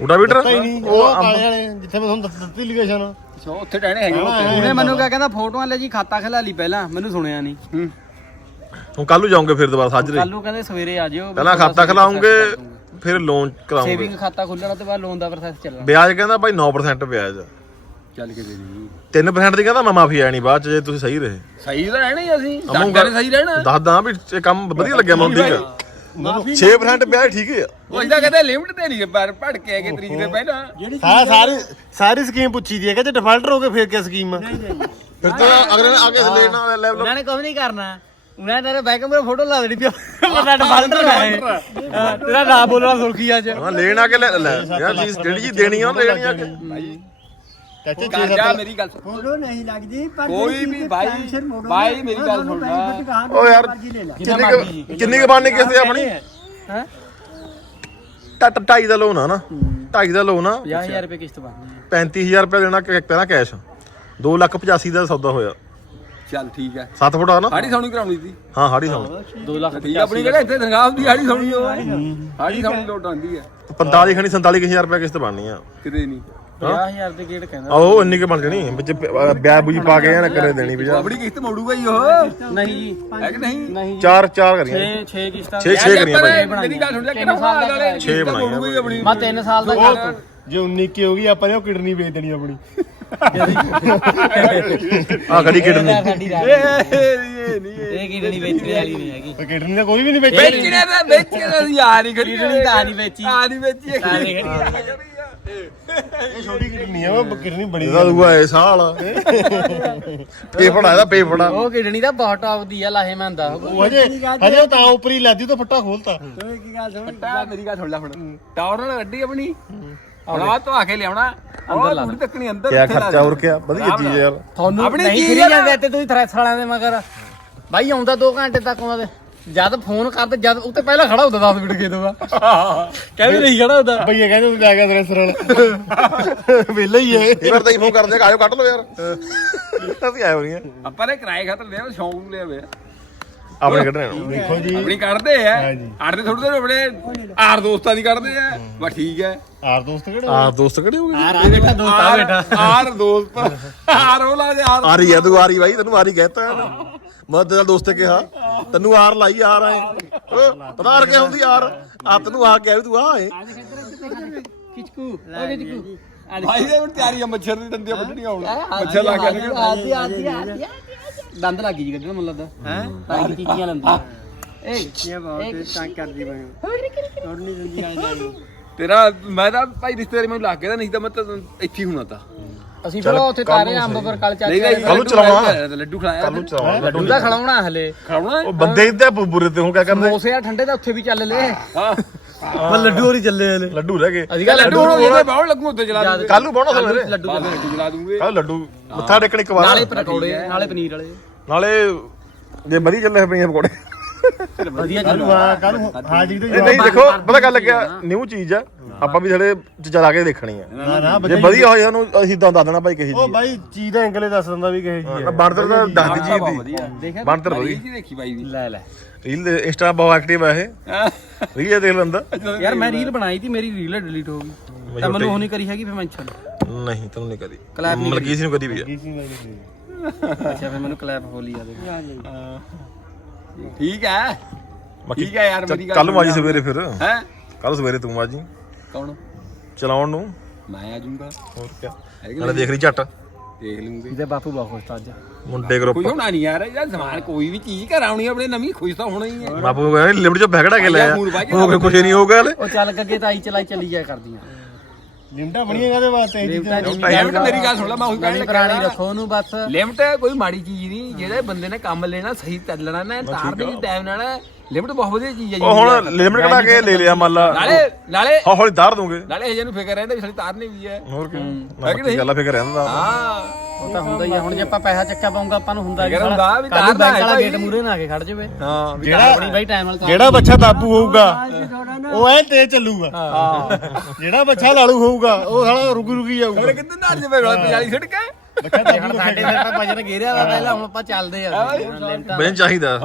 ਉਲਟਾ ਮੀਟਰ? ਨਹੀਂ ਉਹ ਕਾਲੇ ਵਾਲੇ ਜਿੱਥੇ ਮੈਂ ਤੁਹਾਨੂੰ ਦੱਸ ਦਿੱਤੀ ਲੋਕੇਸ਼ਨ ਅੱਛਾ ਉੱਥੇ ਟਹਿਣੇ ਹੈਗੇ ਉਹਨੇ ਮੈਨੂੰ ਕਿਹਾ ਕਹਿੰਦਾ ਫੋਟੋਆਂ ਲੈ ਜੀ ਖਾਤਾ ਖਿਲਾ ਲਈ ਪਹਿਲਾਂ ਮੈਨੂੰ ਸੁਣਿਆ ਨਹੀਂ। ਹੂੰ। ਹੁਣ ਕੱਲ ਨੂੰ ਜਾਉਂਗੇ ਫਿਰ ਦੁਬਾਰਾ ਸਾਜਰੇ ਕੱਲ ਨੂੰ ਕਹਿੰਦੇ ਸਵੇਰੇ ਆ ਜਿਓ ਪਹਿਲਾਂ ਖਾਤਾ ਖਿਲਾਉਂਗੇ ਫਿਰ ਲੋਨ ਕਰਾਉਂਗੇ। ਸੇਵਿੰਗ ਖਾਤਾ ਖੁੱਲਣਾ ਤੇ ਬਾਅਦ ਲੋਨ ਦਾ ਪ੍ਰੋਸੈਸ ਚੱਲਣਾ। ਵਿਆਜ ਕਹਿੰਦਾ ਭਾਈ 9% ਵਿਆਜ। ਚੱਲ ਕੇ ਦੇ ਦੀ 3% ਦੀ ਕਹਿੰਦਾ ਮੈਂ ਮਾਫੀ ਆਣੀ ਬਾਅਦ ਚ ਜੇ ਤੁਸੀਂ ਸਹੀ ਰਹੇ। ਸਹੀ ਤਾਂ ਰਹਿਣਾ ਹੀ ਅਸੀਂ। ਅਮੂ ਡਾਕਟਰ ਸਹੀ ਰਹਿਣਾ। ਦੱਸਦਾ ਵੀ ਇਹ ਕੰਮ ਵਧੀਆ ਲੱਗਿਆ ਮੈਨੂੰ ਠੀਕ ਹੈ 6% ਵਿਆਜ ਠੀਕ ਹੈ ਉਹ ਇਹਦਾ ਕਹਿੰਦੇ ਲਿਮਟ ਤੇ ਨਹੀਂ ਪਰ ਭੜ ਕੇ ਆਏ ਤਰੀਕ ਦੇ ਪਹਿਲਾਂ। ਸਾਰਾ ਸਾਰੀ ਸਾਰੀ ਸਕੀਮ ਪੁੱਛੀ ਦੀ ਹੈ ਕਿ ਜੇ ਡਿਫਾਲਟਰ ਹੋ ਗਏ ਫਿਰ ਕੀ ਸਕੀਮ ਫਿਰ ਤਾਂ ਅਗਲੇ ਨੇ ਆ ਕੇ ਲੈਣਾ ਲੈਵਲ ਉਹਨਾਂ ਨੇ ਕੁਝ ਨਹੀਂ ਕਰਨਾ। ਉਹਨਾਂ ਨੇ ਤੇਰੇ ਬੈਕ ਮੇਰਾ ਫੋਟੋ ਲਾ ਦੇਣੀ ਪਿਆ ਪਤਾ ਡਿਫਾਲਟਰ ਹੈ ਤੇਰਾ ਨਾ ਬੋਲਣਾ ਸੁਰਖੀ ਅੱਜ। ਹਾਂ ਲੈਣ ਆ ਕੇ ਲੈ ਲੈ। ਯਾਰ ਚੀਜ਼ ਜਿਹੜੀ ਚੀਜ਼ ਦੇਣੀ ਆ ਉਹ ਲੈਣੀ ਆ ਕੇ। ਚਾਚੇ ਕਰ ਜਾ ਮੇਰੀ ਗੱਲ ਸੁਣ। ਫੋਟੋ ਨਹੀਂ ਲੱਗਦੀ ਪਰ ਕੋਈ ਵੀ ਭਾਈ ਭਾਈ ਮੇਰੀ ਗੱਲ ਸੁਣ ਲੈ ਓ ਯਾਰ ਕਿੰਨੀ ਕੁ- ਕਿੰਨੀ ਕੁ ਬਣਨੀ ਕਿਸੇ ਆਪਣੀ? ਹੈ? ਟੱਟ ਢਾਈ ਦਾ ਲੋਨ ਆ ਨਾ। ਢਾਈ ਦਾ ਲੋਨ ਆ। 50000 ਰੁਪਏ ਕਿਸ਼ਤ ਬਣਨੀ ਹੈ। 35000 ਰੁਪਏ ਦੇਣਾ ਪਹਿਲਾਂ ਕੈਸ਼ 2 ਲੱਖ 85 ਦਾ ਸੌਦਾ ਹੋਇਆ। ਚੱਲ ਠੀਕ ਹੈ। 7 ਫੁੱਟ ਆ ਨਾ? ਹਾੜੀ ਸੌਣੀ ਕਰਾਉਣੀ ਸੀ। ਹਾਂ ਹਾੜੀ ਸੌਣ 2 ਲੱਖ ਠੀਕ ਆ, ਆਪਣੀ ਕਿਹੜਾ ਇੱਥੇ ਤਨਖਾਹ ਹੁੰਦੀ ਹਾੜੀ ਸੌਣੀ ਉਹ ਹਾੜੀ ਸੌਣੀ ਲੋਟ ਆਉਂਦੀ ਹੈ 45 ਖਣੀ 47000 ਰੁਪਏ ਕਿਸ਼ਤ ਬਣਨੀ ਆ। ਕਿਤੇ ਨਹੀਂ। 50000 ਦੇ ਗੇਟ ਕਹਿੰਦਾ। ਆਹ ਉਹ ਇੰਨੀ ਕੁ ਬਣ ਜਣੀ। ਵਿੱਚ ਵਿਆਹ ਬੂਜੀ ਪਾ ਕੇ ਨਾ ਕਰੇ ਦੇਣੀ ਵੀ ਉਹ ਜਾ ਆਪਣੀ ਕਿਸ਼ਤ ਮੋੜੂਗਾ ਹੀ ਉਹ। ਨਹੀਂ ਜੀ। ਹੈ ਕਿ ਨਹੀਂ? ਨਹੀਂ ਚਾਰ ਚਾਰ ਕਰੀਆਂ। 6 6 ਕਿਸ਼ਤਾਂ 6 6 ਕਰੀਆਂ ਭਾਈ ਮੇਰੀ ਗੱਲ ਸੁਣ ਜਾ ਕਿਹੜਾ ਹਾਲ ਵਾਲੇ ਛੇ ਬਣਾਈਆਂ ਮੋੜੂਗਾ ਹੀ ਆਪਣੀ। ਮੈਂ 3 ਸਾਲ ਦਾ ਕਰ ਜੇ 19 ਕੀ ਹੋ ਗਈ ਆਪਾਂ ਨੇ ਉਹ ਕਿਡਨੀ ਵੇਚ ਦੇਣੀ ਆਪਣੀ। ਆ ਖੜੀ ਕਿਡਨੀ। ਸਾਡੀ ਰਾਤ ਇਹ ਨਹੀਂ ਇਹ ਕਿਡਨੀ ਵੇਚਣ ਵਾਲੀ ਨਹੀਂ ਹੈਗੀ। ਕਿਡਨੀ ਦਾ ਕੋਈ ਵੀ ਨਹੀਂ ਵੇਚੀ। ਵੇਚਣੇ ਦਾ ਵੇਚਣੇ ਦਾ ਯਾਰ ਹੀ ਖੜੀ। ਕਿਡਨੀ ਤਾਂ ਨਹੀਂ ਵੇਚੀ। ਆ ਨਹੀਂ ਵੇਚੀ। ਤਾਂ ਨਹੀਂ ਇਹ ਛੋਟੀ ਕਿਡਨੀ ਆ ਉਹ ਕਿਡਨੀ ਬਣੀ ਇਹਦਾ ਦੂਆ ਇਹ ਸਾਲ ਪੇਫੜਾ ਇਹਦਾ ਪੇਫੜਾ ਉਹ ਕਿਡਨੀ ਦਾ ਬਹੁਤ ਟੌਪ ਦੀ ਆ ਲਾਹੇਮੰਦ ਆ। ਉਹ ਹਜੇ ਹਜੇ ਤਾਂ ਉੱਪਰ ਹੀ ਲਾਦੀ ਤਾਂ ਫੱਟਾ ਖੋਲਤਾ। ਕੀ ਗੱਲ ਸੁਣ। ਮੇਰੀ ਗੱਲ ਸੁਣ ਲੈ ਹੁਣ। ਟਾਵਰ ਨਾਲ ਗੱਡੀ ਆਪਣੀ। ਹੁਣ ਆ ਧਵਾ ਕੇ ਲਿਆਉਣਾ। ਅੰਦਰ ਲਾ ਤੱਕਣੀ ਅੰਦਰ ਕਿਆ ਉੱਥੇ ਲਾ ਖਰਚਾ ਹੋਰ ਕਿਆ? ਵਧੀਆ ਚੀਜ਼ ਹੈ ਯਾਰ। ਤੁਹਾਨੂੰ ਆਪਣੀ ਨਹੀਂ ਚੀਜ਼ ਫਿਰੀ ਆ ਨਾ। ਜਾਂਦੇ ਤੇ ਤੁਸੀਂ ਥ੍ਰੈਸ ਵਾਲਿਆਂ ਦੇ ਮਗਰ। ਬਾਈ ਆਉਂਦਾ 2 ਘੰਟੇ ਤੱਕ ਆਉਂਦਾ ਤੇ ਜਦ ਫੋਨ ਕਰਦੇ ਜਦ ਉੱਤੇ ਪਹਿਲਾਂ ਖੜਾ ਹੁੰਦਾ 10 ਮਿੰਟ ਕੇ ਦੂਗਾ ਕਹਿੰਦੇ ਨਹੀਂ ਖੜਾ ਹੁੰਦਾ। ਭਈਆ ਕਹਿੰਦੇ ਤੂੰ ਜਾ ਕੇ ਦਰਸਰ ਵਾਲਾ। ਵਿਹਲਾ ਹੀ ਹੈ। ਇਹ ਵਾਰ ਤਾਂ ਹੀ ਫੋਨ ਕਰਦੇ ਆਜੋ ਕੱਟ ਲਓ ਯਾਰ। ਅਸੀਂ ਆਏ ਹੋ ਨਹੀਂ ਆਪਾਂ ਨੇ ਕਿਰਾਏ ਖਾਤਰ ਲਿਆ ਸ਼ੌਂਕ ਲਿਆ ਵੇ ਆਪਣੇ ਕੱਢਣੇ ਨੂੰ ਦੇਖੋ ਜੀ। ਆਪਣੀ ਕੱਢਦੇ ਆ। ਹਾਂਜੀ। ਆੜਦੇ ਥੋੜੇ ਦੇਰ ਆਪਣੇ ਆਰ ਦੋਸਤਾਂ ਦੀ ਕੱਢਦੇ ਆ। ਬਸ ਠੀਕ ਹੈ। ਆਰ ਦੋਸਤ ਕਿਹੜੇ ਆ ਦੋਸਤ ਕਿਹੜੇ ਹੋ ਗਏ? ਆ ਬੇਟਾ ਦੋਸਤ ਆ ਬੇਟਾ ਆਰ ਦੋਸਤ। ਆਰ ਉਹ ਲਾ ਦੇ ਆਰ। ਆ ਰਹੀ ਆ ਤੂੰ ਆ ਰਹੀ ਬਾਈ ਤੈਨੂੰ ਆ ਰਹੀ ਕਹਿਤਾ ਮੈਂ ਤੇਰਾ ਦੋਸਤ ਕਿਹਾ ਤੈਨੂੰ ਆਰ ਲਾਈ ਆਰ ਆਏ। ਪਤਾ ਆਰ ਕਿਆ ਹੁੰਦੀ ਆਰ? ਆ ਤੈਨੂੰ ਆ ਕਿਹਾ ਵੀ ਤੂੰ ਆ ਏ ਕਿਚਕੂ ਉਹ ਕਿਚਕੂ ਭਾਈ ਦੇ ਹੁਣ ਤਿਆਰੀ ਆ ਮੱਛਰ ਦੀ ਦੰਦੀਆਂ ਵੱਢਣੀਆਂ ਹੁਣ। ਮੱਛਰ ਲਾ ਕੇ ਆਣਗੇ ਆਦੀ ਆਦੀ ਆਦੀ। ਦੰਦ ਲੱਗੀ ਜੀ ਕੱਢਣ ਮੁੱਲਾ ਦਾ ਹੈ? ਤਾਂ ਕਿ ਚੀਚੀਆਂ ਲੰਦਾ ਇਹ ਇਹ ਬਹੁਤ ਤੰਗ ਕਰਦੀ ਬਣੀ ਤੋੜ ਨਹੀਂ ਦਿੰਦੀ ਆਈ ਤੇਰਾ ਮੈਂ ਤਾਂ ਭਾਈ ਰਿਸ਼ਤੇਦਾਰੀ ਮੈਨੂੰ ਲੱਗ ਗਿਆ ਤਾਂ ਨਹੀਂ ਤਾਂ ਮੈਂ ਤਾਂ ਇੱਥੇ ਹੀ ਹੋਣਾ ਤਾਂ। ਅਸੀਂ ਫਿਰ ਉੱਥੇ ਤਾਰੇ ਅੰਬ ਪਰ ਕੱਲ ਨਹੀਂ ਚਾਚੇ ਤਾਂ ਕੱਲ੍ਹ ਨੂੰ ਚਲਾਉਣਾ। ਲੱਡੂ ਖਿਲਾਇਆ। ਕੱਲ ਚਲਾਵਾਂਗੇ ਲੱਡੂ ਦਾ ਖਲਾਉਣਾ ਹਲੇ। ਖਾਉਣਾ ਉਹ ਬੰਦੇ ਇੱਥੇ ਬੁਰੇ ਤੇ ਹੋ ਕਿਆ ਕਰਦੇ ਸਮੋਸੇ ਆ ਠੰਡੇ ਤਾਂ ਉੱਥੇ ਵੀ ਚੱਲ ਲੈ ਹਾਂ। ਮੈਂ ਲੱਡੂ ਹੋਰੀ ਚੱਲੇ ਹਲੇ। ਲੱਡੂ ਰਹਿ ਗਏ। ਅਸੀਂ ਲੱਡੂ ਹੁਣ ਉਹਦੇ ਬਾਹਰ ਲੱਗੂ ਉੱਤੇ ਚਲਾ ਦੂੰਗੇ। ਕੱਲ ਨੂੰ ਸਵੇਰੇ ਲੱਡੂ ਚਲਾ ਦੂੰਗੇ। ਕੱਲ ਲੱਡੂ ਮੱਥਾ ਟੇਕਣ ਇੱਕ ਵਾਰ। ਨਾਲੇ ਪਕੌੜੇ ਨਾਲੇ ਪਨੀਰ ਵਾਲੇ। ਨਾਲੇ ਜੇ ਵਧੀਆ ਚੱਲੇ ਪਈਆਂ ਪਕੌੜੇ। ਵਧੀਆ ਚੱਲੂ ਹਾਂ ਕੱਲ ਹਾਜ਼ਰੀ ਤੇ ਇਹ ਨਹੀਂ ਦੇਖੋ ਪਤਾ ਗੱਲ ਲੱਗਿਆ ਨਿਊ ਚੀਜ਼ ਆ ਆਪਾਂ ਵੀ ਥੋੜੇ ਚਲਾ ਕੇ ਦੇਖਣੀ ਆ। ਨਾ ਨਾ ਜੇ ਵਧੀਆ ਹੋਏ ਸਾਨੂੰ ਅਸੀਂ ਤਾਂ ਦੱਸ ਦੇਣਾ ਭਾਈ ਕਹੀ ਉਹ ਜੀ ਬਾਈ ਚੀਜ਼ ਦਾ ਐਂਗਲੇ ਦੱਸ ਦਿੰਦਾ ਵੀ ਕਿਹੇ ਜੀ ਹੈ ਬਣਤਰ ਦਾ ਦੱਸਦੀ ਚੀਜ਼ ਦੀ। ਬਣਤਰ ਵਧੀਆ। ਵਧੀਆ ਜੀ ਦੇਖੀ ਬਾਈ ਦੀ। ਲੈ ਲੈ। ਰੀਲ ਇੰਸਟਾ ਬਹੁਤ ਐਕਟਿਵ ਆ ਇਹ। ਰੀਲ ਦੇਖ ਲੈਂਦਾ। ਯਾਰ ਮੈਂ ਰੀਲ ਬਣਾਈ ਤੀ ਮੇਰੀ ਰੀਲ ਡਿਲੀਟ ਹੋ ਗਈ। ਤਾਂ ਮੈਨੂੰ ਉਹ ਨਹੀਂ ਕਰੀ ਹੈਗੀ ਫਿਰ ਮੈਂ ਛੱਡ ਨਹੀਂ ਤੈਨੂੰ ਨਹੀਂ ਕਰੀ। Clap ਨਹੀਂ ਨੂੰ ਕਦੀ ਵੀ ਆ। ਅੱਛਾ ਫਿਰ ਮੈਨੂੰ ਕਲੈਪ ਹੋਲੀ ਆ ਦੇ। ਠੀਕ ਹੈ। ਠੀਕ ਹੈ ਯਾਰ ਮੇਰੀ ਗੱਲ ਕੱਲ ਨੂੰ ਸਵੇਰੇ ਫਿਰ। ਹੈ? ਕੱਲ ਸਵੇਰੇ ਤੂੰ ਆਜੀ ਕੌਣ? ਚਲਾਉਣ ਨੂੰ। ਮੈਂ ਆ ਜਾਊਂਗਾ। ਹੋਰ ਕੀ ਨਾਲੇ ਦੇਖ ਲਈ ਝੱਟ। ਦੇਖ ਲੂੰਗੇ। ਇਹਦੇ ਬਾਪੂ ਬਹੁਤ ਖੁਸ਼ ਤਾਂ ਅੱਜ। ਮੁੰਡੇ ਗਰੁੱਪ ਕੋਈ ਹੋਣਾ ਨਹੀਂ ਯਾਰ ਯਾਰ ਸਮਾਨ ਕੋਈ ਵੀ ਚੀਜ਼ ਘਰ ਆਉਣੀ ਆਪਣੇ ਨਵੀਂ ਖੁਸ਼ ਤਾਂ ਹੋਣਾ ਹੀ ਹੈ ਬਾਪੂ ਕਹਿੰਦਾ ਲਿਮਟ ਚ ਭਗੜਾ ਕੇ ਲਿਆ ਹੋ ਕੇ ਕੁਛ ਨਹੀਂ ਹੋਊਗਾ ਹਲੇ। ਉਹ ਚੱਲ ਅੱਗੇ ਤਾਂ ਆਈ ਚਲਾਈ ਚੱਲੀ ਜਾ ਕਰਦੀਆਂ। ਲਿਮਟਾਂ ਬਣੀਆਂ ਕਾਦੇ ਵਾਸਤੇ? ਇਹ ਲਿਮਟਾਂ ਚੀਜ਼ਾਂ ਲਿਮਟ ਮੇਰੀ ਗੱਲ ਸੁਣ ਲੈ ਮੈਂ ਉਹੀ ਕਹਿਣ ਨਵੀਂ ਲੱਗਾ ਪੁਰਾਣੀ ਰੱਖੋ ਉਹਨੂੰ ਬਸ। ਲਿਮਟ ਕੋਈ ਮਾੜੀ ਚੀਜ਼ ਨਹੀਂ ਜਿਹੜੇ ਬੰਦੇ ਨੇ ਕੰਮ ਲੈਣਾ ਸਹੀ ਚੱਲਣਾ ਨਾ ਤਾਰ ਦੇ ਟਾਈਮ ਨਾਲ ਲਿਮਟ ਬਹੁਤ ਵਧੀਆ ਚੀਜ਼ ਹੈ ਜੀ ਉਹ ਹੁਣ ਲਿਮਟ ਕਢਾ ਕੇ ਲੈ ਲਿਆ ਮੰਨ ਲਾ। ਨਾਲੇ ਨਾਲੇ ਹੌਲੀ ਹੌਲੀ ਧਾਰ ਦੂੰਗੇ ਨਾਲੇ ਇਹ ਨੂੰ ਫਿਕਰ ਰਹਿੰਦਾ ਵੀ ਸਾਡੀ ਤਾਰਨੀ ਵੀ ਹੈ। ਹੋਰ ਕੀ? ਹੈ। ਮੈਂ ਕਿ ਕੀ ਨਹੀਂ? ਗੱਲ ਫਿਕਰ ਰਹਿੰਦਾ। ਹਾਂ। ਉਹ ਤਾਂ ਹੁੰਦਾ ਹੀ ਆ। ਹੁਣ ਜੇ ਆਪਾਂ ਪੈਸਾ ਚੱਕਾ ਪਾਉਂਗਾ ਆਪਾਂ ਨੂੰ ਹੁੰਦਾ ਫਿਕਰ ਹੁੰਦਾ ਵੀ ਤਾਰਨਾ ਬੈਂਕ ਵਾਲਾ ਹੈ ਗੇਟ। ਮੂਰੇ ਨਾ ਆ ਕੇ ਖੜ ਜਾਵੇ। ਹਾਂ ਵੀ ਜਿਹੜਾ ਆਪਣੀ ਬਾਈ ਟਾਈਮ ਨਾਲ ਜਿਹੜਾ ਬੱਚਾ ਦਾਬੂ ਹੋਊਗਾ ਉਹ ਐ ਤੇ ਚੱਲੂਗਾ। ਜਿਹੜਾ ਬੱਚਾ ਲਾਲੂ ਹੋਊਗਾ ਉਹ ਸਾਲਾ ਰੁਕੀ ਰੁਕੀ ਜਾਊਗਾ ਕਿੱਦਾਂ ਨਾਲ ਜਿਵੇਂ ਗਲਾ 40 ਛਿੜਕ ਦਾਬੂ ਤੋਂ ਸਾਡੇ ਸਿਰ ਤੇ ਵਜਨ ਘੇਰਿਆ ਵਾ ਪਹਿਲਾਂ ਹੁਣ ਆਪਾਂ ਚੱਲਦੇ ਆ। ਬੈਨ ਚਾਹੀਦਾ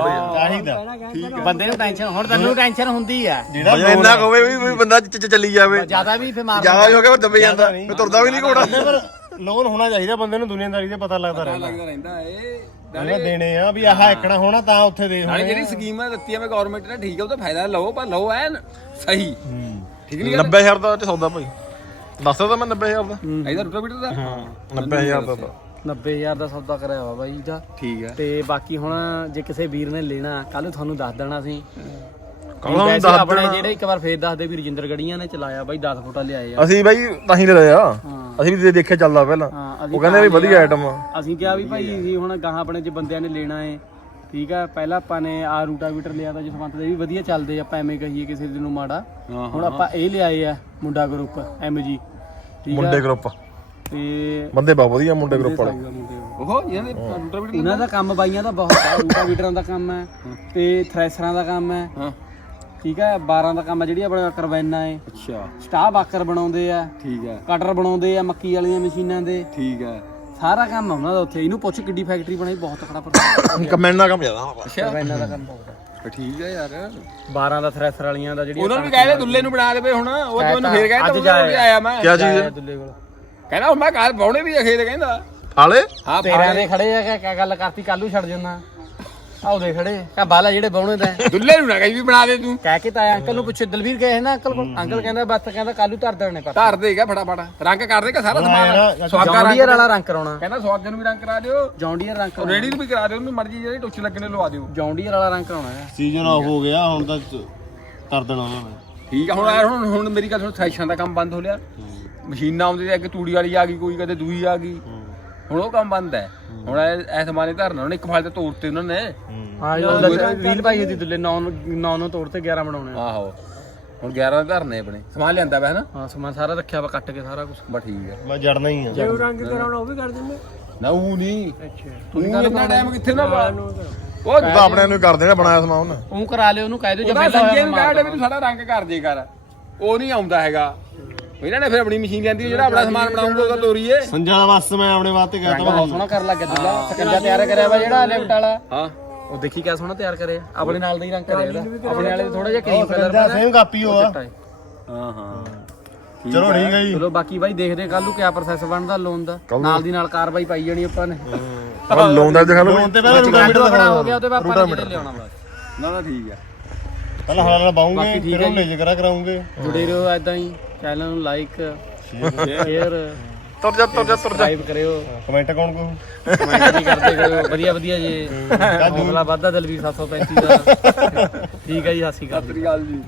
ਬੰਦੇ ਨੂੰ ਟੈਨਸ਼ਨ ਹੁਣ ਤੈਨੂੰ ਟੈਨਸ਼ਨ ਹੁੰਦੀ ਆ। ਜਿਹੜਾ ਜਿਹਾ ਇੰਨਾ ਕੁ ਹੋਵੇ ਵੀ ਵੀ ਬੰਦਾ ਚ- ਚ- ਚੱਲੀ ਜਾਵੇ। ਜ਼ਿਆਦਾ ਵੀ ਫੇ ਮਾਰ ਜ਼ਿਆਦਾ ਹੋ ਗਿਆ ਉਹ ਦਬੇ ਜਾਂਦਾ। ਫਿਰ ਤੁਰਦਾ ਵੀ ਨਹੀਂ ਘੋੜਾ। ਪਰ ਲੋਨ ਹੋਣਾ ਚਾਹੀਦਾ ਬੰਦੇ ਨੂੰ ਦੁਨੀਆਦਾਰੀ ਦਾ ਪਤਾ ਲੱਗਦਾ ਰਹਿੰਦਾ। ਲੱਗਦਾ ਰਹਿੰਦਾ ਏ। ਉਹਨੇ ਦੇਣੇ ਆ ਵੀ ਆਹ ਇੱਕਣਾ ਹੋਣਾ ਤਾਂ ਉੱਥੇ ਦੇ ਨਾਲੇ ਹੋਣੇ ਜਿਹੜੀ ਸਕੀਮ ਹੈ ਦਿੱਤੀ ਹੈ ਮੈਂ ਗਵਰਨਮੈਂਟ ਨੇ ਠੀਕ ਹੈ ਉਹ ਤਾਂ ਫਾਇਦਾ ਲਓ ਪਰ ਲਓ ਐਨ ਸਹੀ। ਠੀਕ ਨਹੀਂ 90000 ਦਾ ਤੇ ਸੌਦਾ ਭਾਈ। ਦੱਸਦਾ ਤਾਂ ਮੈਂ 90000 ਦਾ। ਇਹਦਾ ਰੁਪਿਆ ਮੀਟਰ ਦਾ? 90000 ਦਾ ਤਾਂ। 90000 ਦਾ ਸੌਦਾ ਕਰਿਆ ਵਾ ਬਾਈ ਦਾ। ਠੀਕ ਹੈ ਤੇ ਬਾਕੀ ਹੁਣ ਜੇ ਕਿਸੇ ਵੀਰ ਨੇ ਲੈਣਾ ਕੱਲ ਤੁਹਾਨੂੰ ਦੱਸ ਦੇਣਾ ਸੀ। ਕੱਲ੍ਹ ਨੂੰ ਵੈਸੇ ਦੱਸ ਆਪਣੇ ਦੇਣਾ। ਜਿਹੜੇ ਇੱਕ ਵਾਰ ਫੇਰ ਦੱਸਦੇ ਵੀ ਰਜਿੰਦਰ ਗੜੀਆਂ ਨੇ ਚਲਾਇਆ ਬਾਈ 10 ਫੁੱਟਾ ਲਿਆਏ ਆ। ਅਸੀਂ ਬਾਈ ਤਾਂ ਹੀ ਲੈ ਲਿਆ ਅਸੀਂ ਵੀ ਦੇਖਿਆ ਚੱਲਦਾ ਪਹਿਲਾਂ। ਉਹ ਕਹਿੰਦੇ ਵੀ ਵਧੀਆ ਆਈਟਮ ਆ। ਅਸੀਂ ਕਿਹਾ ਵੀ ਭਾਈ ਜੀ ਹੁਣ ਗਾਹਾਂ ਆਪਣੇ ਜੇ ਬੰਦਿਆਂ ਨੇ ਲੈਣਾ ਏ ਠੀਕ ਆ ਪਹਿਲਾਂ ਆਪਾਂ ਨੇ ਆ ਰੂਟਾਵੀਟਰ ਲਿਆ ਤਾਂ ਜਸਵੰਤ ਦੇ ਵੀ ਵਧੀਆ ਚੱਲਦੇ ਆ, ਆਪਾਂ ਐਵੇਂ ਕਹੀਏ ਕਿਸੇ ਦੇ ਨੂੰ ਮਾੜਾ। ਹੁਣ ਆਪਾਂ ਇਹ ਲਿਆਏ ਆ ਮੁੰਡਾ ਗਰੁੱਪ ਐਮਜੀ ਠੀਕ ਆ? ਮੁੰਡੇ ਗਰੁੱਪ ਤੇ ਬੰਦੇ ਬਹੁਤ ਵਧੀਆ ਮੁੰਡੇ ਗਰੁੱਪ ਵਾਲੇ। ਉਹ ਇਹਨਾਂ ਦੇ ਮੀਟਰ ਇਹਨਾਂ ਦਾ ਕੰਮ ਬਾਈਆਂ ਦਾ ਬਹੁਤ ਹੈ ਰੂਟਾਵੀਟਰਾਂ ਦਾ ਕੰਮ ਹੈ। ਤੇ ਥ੍ਰੈਸ਼ਰਾਂ ਦਾ ਕੰਮ ਹੈ ਹਾਂ। ਠੀਕ ਹੈ 12 ਦਾ ਕੰਮ ਹੈ ਜਿਹੜੀ ਆਪਣਾ ਕਰਵੈਨਾ ਹੈ ਅੱਛਾ। ਸਟਾਹ ਬਾਕਰ ਬਣਾਉਂਦੇ ਆ ਠੀਕ ਹੈ ਕਟਰ ਬਣਾਉਂਦੇ ਆ ਮੱਕੀ ਵਾਲੀਆਂ ਮਸ਼ੀਨਾਂ ਦੇ। ਠੀਕ ਹੈ ਸਾਰਾ ਕੰਮ ਆ ਉਹਨਾਂ ਦਾ ਉੱਥੇ। ਇਹਨੂੰ ਪੁੱਛ ਕਿੱਡੀ ਫੈਕਟਰੀ ਬਣਾਈ ਬਹੁਤ ਤਕੜਾ ਪਰ ਕਮੈਂਟ ਕੰਮ ਜ਼ਿਆਦਾ ਅੱਛਾ। ਕਰਵੈਨਾ ਦਾ ਕੰਮ ਬਹੁਤ ਠੀਕ ਹੈ ਯਾਰ। 12 ਦਾ ਥ੍ਰੈਸ਼ਰ ਵਾਲੀਆਂ ਦਾ ਜਿਹੜੀ ਉਹਨਾਂ ਨੂੰ ਵੀ ਕਹਿੰਦੇ ਦੁੱਲੇ ਨੂੰ ਬਣਾ ਦੇਵੇ ਹੁਣ। ਉਹ ਤੇ ਮੈਨੂੰ ਫੇਰ ਕਹਿੰਦਾ ਅੱਜ ਉਹਦੇ ਕੋਲ ਵੀ ਆਇਆ ਮੈਂ। ਕੀ ਚੀਜ਼? ਹੈ ਦੁੱਲੇ ਕੋਲ। ਕਹਿੰਦਾ ਹੁਣ ਮੈਂ ਘਰ ਬਾਉਣੇ ਵੀ ਆ ਖੇਤ ਕਹਿੰਦਾ। ਆਲੇ? ਹਾਂ ਤੇਰਾਂ ਦੇ ਖੜੇ ਆ ਕਿ ਕਿਆ ਗੱਲ ਕਰਤੀ? ਕੱਲੂ ਛੱਡ ਜੰਨਾ ਆਉ ਦੇ ਖੜੇ। ਕਾ ਬਾਲਾ ਜਿਹੜੇ ਬਾਉਣੇ ਦਾ ਦੁੱਲੇ ਨੂੰ ਨਾ ਕਹੀ ਵੀ ਬਣਾ ਦੇ ਤੂੰ। ਕਹਿ ਕੇ ਤਾਂ ਆਇਆ ਅੰਕਲ ਨੂੰ ਪੁੱਛੇ ਦਲਵੀਰ ਗਏ ਨਾ ਅੰਕਲ ਕੋਲ? ਅੰਕਲ ਕਹਿੰਦਾ ਬਸ ਕਹਿੰਦਾ ਕੱਲੂ ਧਰ ਦੇਣੇ ਪਰ ਧਰ ਦੇਗਾ ਫਟਾਫਟ। ਰੰਗ ਕਰ ਦੇਗਾ ਸਾਰਾ ਸਮਾਨ। ਸਵਾਗਾ ਰੰਗ ਜੌਂਡੀਅਰ ਵਾਲਾ ਰੰਗ ਕਰਾਉਣਾ। ਕਹਿੰਦਾ ਸਵਾਗੇ ਨੂੰ ਵੀ ਰੰਗ ਕਰਾ ਦਿਓ। ਜੌਂਡੀਅਰ ਰੰਗ ਕਰਾਉਣਾ ਰੇਡੀ ਨੂੰ ਵੀ ਕਰਾ ਦਿਓ ਉਹਨੂੰ ਮਰਜ਼ੀ ਜਿਹੜੀ ਟੁੱਚ ਲੱਗਣੇ ਲਵਾ ਦਿਓ। ਜੌਂਡੀਅਰ ਵਾਲਾ ਰੰਗ ਕਰਾਉਣਾ ਹੈ। ਸੀਜ਼ਨ ਆਫ ਹੋ ਗਿਆ ਹੁਣ ਤਾਂ ਚ- ਕਰ ਦੇਣਾ ਉਹਨਾਂ ਨੇ। ਠੀਕ ਆ ਹੁਣ ਯਾਰ ਹੁਣ ਹੁਣ ਮੇਰੀ ਗੱਲ ਸੁਣ ਸੈਸ਼ਨ ਦਾ ਕੰਮ ਬੰਦ ਹੋ ਲਿਆ। ਮਸ਼ੀਨਾਂ ਆਉਂਦੀ ਅੱਗੇ ਤੂੜੀ ਵਾਲੀ ਆ ਗਈ ਕੋਈ ਕਦੇ ਦੂਈ ਆ ਗਈ। ਹੁਣ ਉਹ ਕੰਮ ਬੰਦ ਹੈ। ਹੁਣ ਐ ਸਮਾਨੇ ਧਰਨਾ ਉਹਨੇ ਇੱਕ ਫਾਲ ਤੇ ਤੋੜਤੇ ਉਹਨਾਂ ਨੇ। ਹਾਂ। ਰੀਲ ਪਾਈ ਉਹਦੀ ਦੁੱਲੇ 9 9 ਨੂੰ ਤੋੜ ਤੇ 11 ਬਣਾਉਣੇ। ਆਹੋ। ਹੁਣ 11 ਦੇ ਧਰਨੇ ਆਪਣੇ। ਸਮਾਨ ਲਿਆਂਦਾ ਵਾ ਹਨਾ ਹਾਂ ਸਮਾਨ ਸਾਰਾ ਰੱਖਿਆ ਵਾ ਕੱਟ ਕੇ ਸਾਰਾ ਕੁਝ ਬਸ ਠੀਕ ਹੈ। ਮੈਂ ਜੜਨਾ ਹੀ ਆ। ਰੰਗ ਕਰਾਉਣਾ ਉਹ ਵੀ ਕਰ ਦਿੰਦੇ। ਨਾ ਉਹ ਨਹੀਂ। ਅੱਛਾ। ਤੂੰ ਇੰਨਾ ਟਾਈਮ ਕਿੱਥੇ ਨਾ ਲਾ ਉਹ ਉਹ ਤਾਂ ਆਪਣੇ ਨੂੰ ਕਰ ਦੇਣਾ ਬਣਾਇਆ ਸਮਾਨ। ਉਹਨੇ ਉਹ ਕਰਾ ਲਿਓ ਉਹਨੂੰ ਕਹਿ ਦਿਓ ਜੇ ਪਹਿਲਾਂ ਹੋਇਆ ਦੇ ਵੀ ਤੂੰ ਸਾਡਾ ਰੰਗ ਕਰ ਦੇ ਕਰ। ਉਹ ਨਹੀਂ ਆਉਂਦਾ ਹੈਗਾ। ਇਹਨਾਂ ਨੇ ਫਿਰ ਆਪਣੀ ਮਸ਼ੀਨ ਲਿਆਂਦੀ ਜਿਹੜਾ ਆਪਣਾ ਸਮਾਨ ਬਣਾਉਂਦਾ ਉਹਦਾ ਤੋਰੀਏ। ਸੰਜਾ ਦਾ ਬਸ ਮੈਂ ਆਪਣੇ ਵਾਸਤੇ ਕਹਤਾ ਬਹੁਤ ਸੋਹਣਾ ਕਰਨ ਲੱਗਿਆ ਦੁੱਲਾ। ਸਕੰਜਾ ਤਿਆਰ ਕਰਿਆ ਵਾ ਜਿਹੜਾ ਲਿਫਟ ਵਾਲਾ। ਹਾਂ। ਉਹ ਦੇਖੀ ਕਿਆ ਸੋਹਣਾ ਤਿਆਰ ਕਰਿਆ। ਆਪਣੇ ਨਾਲ ਦਾ ਹੀ ਰੰਗ ਕਰਿਆ ਇਹਦਾ। ਆਪਣੇ ਵਾਲੇ ਥੋੜਾ ਜਿਹਾ ਕਰੀਮ ਕਲਰ ਸੇਮ ਕਾਪੀ ਹੋ ਆ। ਹਾਂ। ਹਾਂ ਚਲੋ ਠੀਕ ਹੈ ਜੀ। ਚਲੋ ਬਾਕੀ ਬਾਈ ਦੇਖਦੇ ਕੱਲ ਨੂੰ ਕਿਆ ਪ੍ਰੋਸੈਸ ਬਣਦਾ ਲੋਨ ਦਾ। ਨਾਲ ਦੀ ਨਾਲ ਕਾਰਵਾਈ ਪਾਈ ਜਾਣੀ ਆਪਾਂ ਨੇ। ਆਪਾਂ ਲੋਨ ਦਾ ਦਿਖਾ ਲਓ। ਲੋਨ ਤੇ ਪਹਿਲਾਂ ਰੂਟਾ ਰੂਟਾਮੀਟਰ ਖੜਾ ਹੋ ਗਿਆ ਉਹਦੇ ਬਾਅਦ ਆਪਾਂ ਨੇ ਲਿਆਉਣਾ ਬਸ। ਨਾ ਨਾ ਠੀਕ ਹੈ। ਪਹਿਲਾਂ ਹਲਾ ਬਾਉਂਗੇ ਫਿਰ ਹੈ ਉਹ ਲੈ ਕਰਾ ਕਰਾਉਂਗੇ। ਜੁੜੇ ਰਹੋ ਐਦਾਂ ਹੀ। ਚੈਨਲ ਨੂੰ ਲਾਈਕ ਸ਼ੇਅਰ ਤੁਰ ਜਾ ਤੁਰ ਜਾ ਤੁਰ ਜਾ। ਸਬਸਕ੍ਰਾਈਬ ਕਰਿਓ। ਕਮੈਂਟ ਕੌਣ ਕਹੂ? ਕਮੈਂਟ ਵੀ ਕਰਦੇ ਕਰੋ ਵਧੀਆ ਵਧੀਆ ਜੇ। ਹੌਸਲਾ ਵੱਧਦਾ ਦਲਵੀਰ 735 ਦਾ। ਠੀਕ ਹੈ ਜੀ ਸਤਿ ਸ਼੍ਰੀ ਅਕਾਲ। ਸਤਿ ਸ੍ਰੀ ਅਕਾਲ ਜੀ।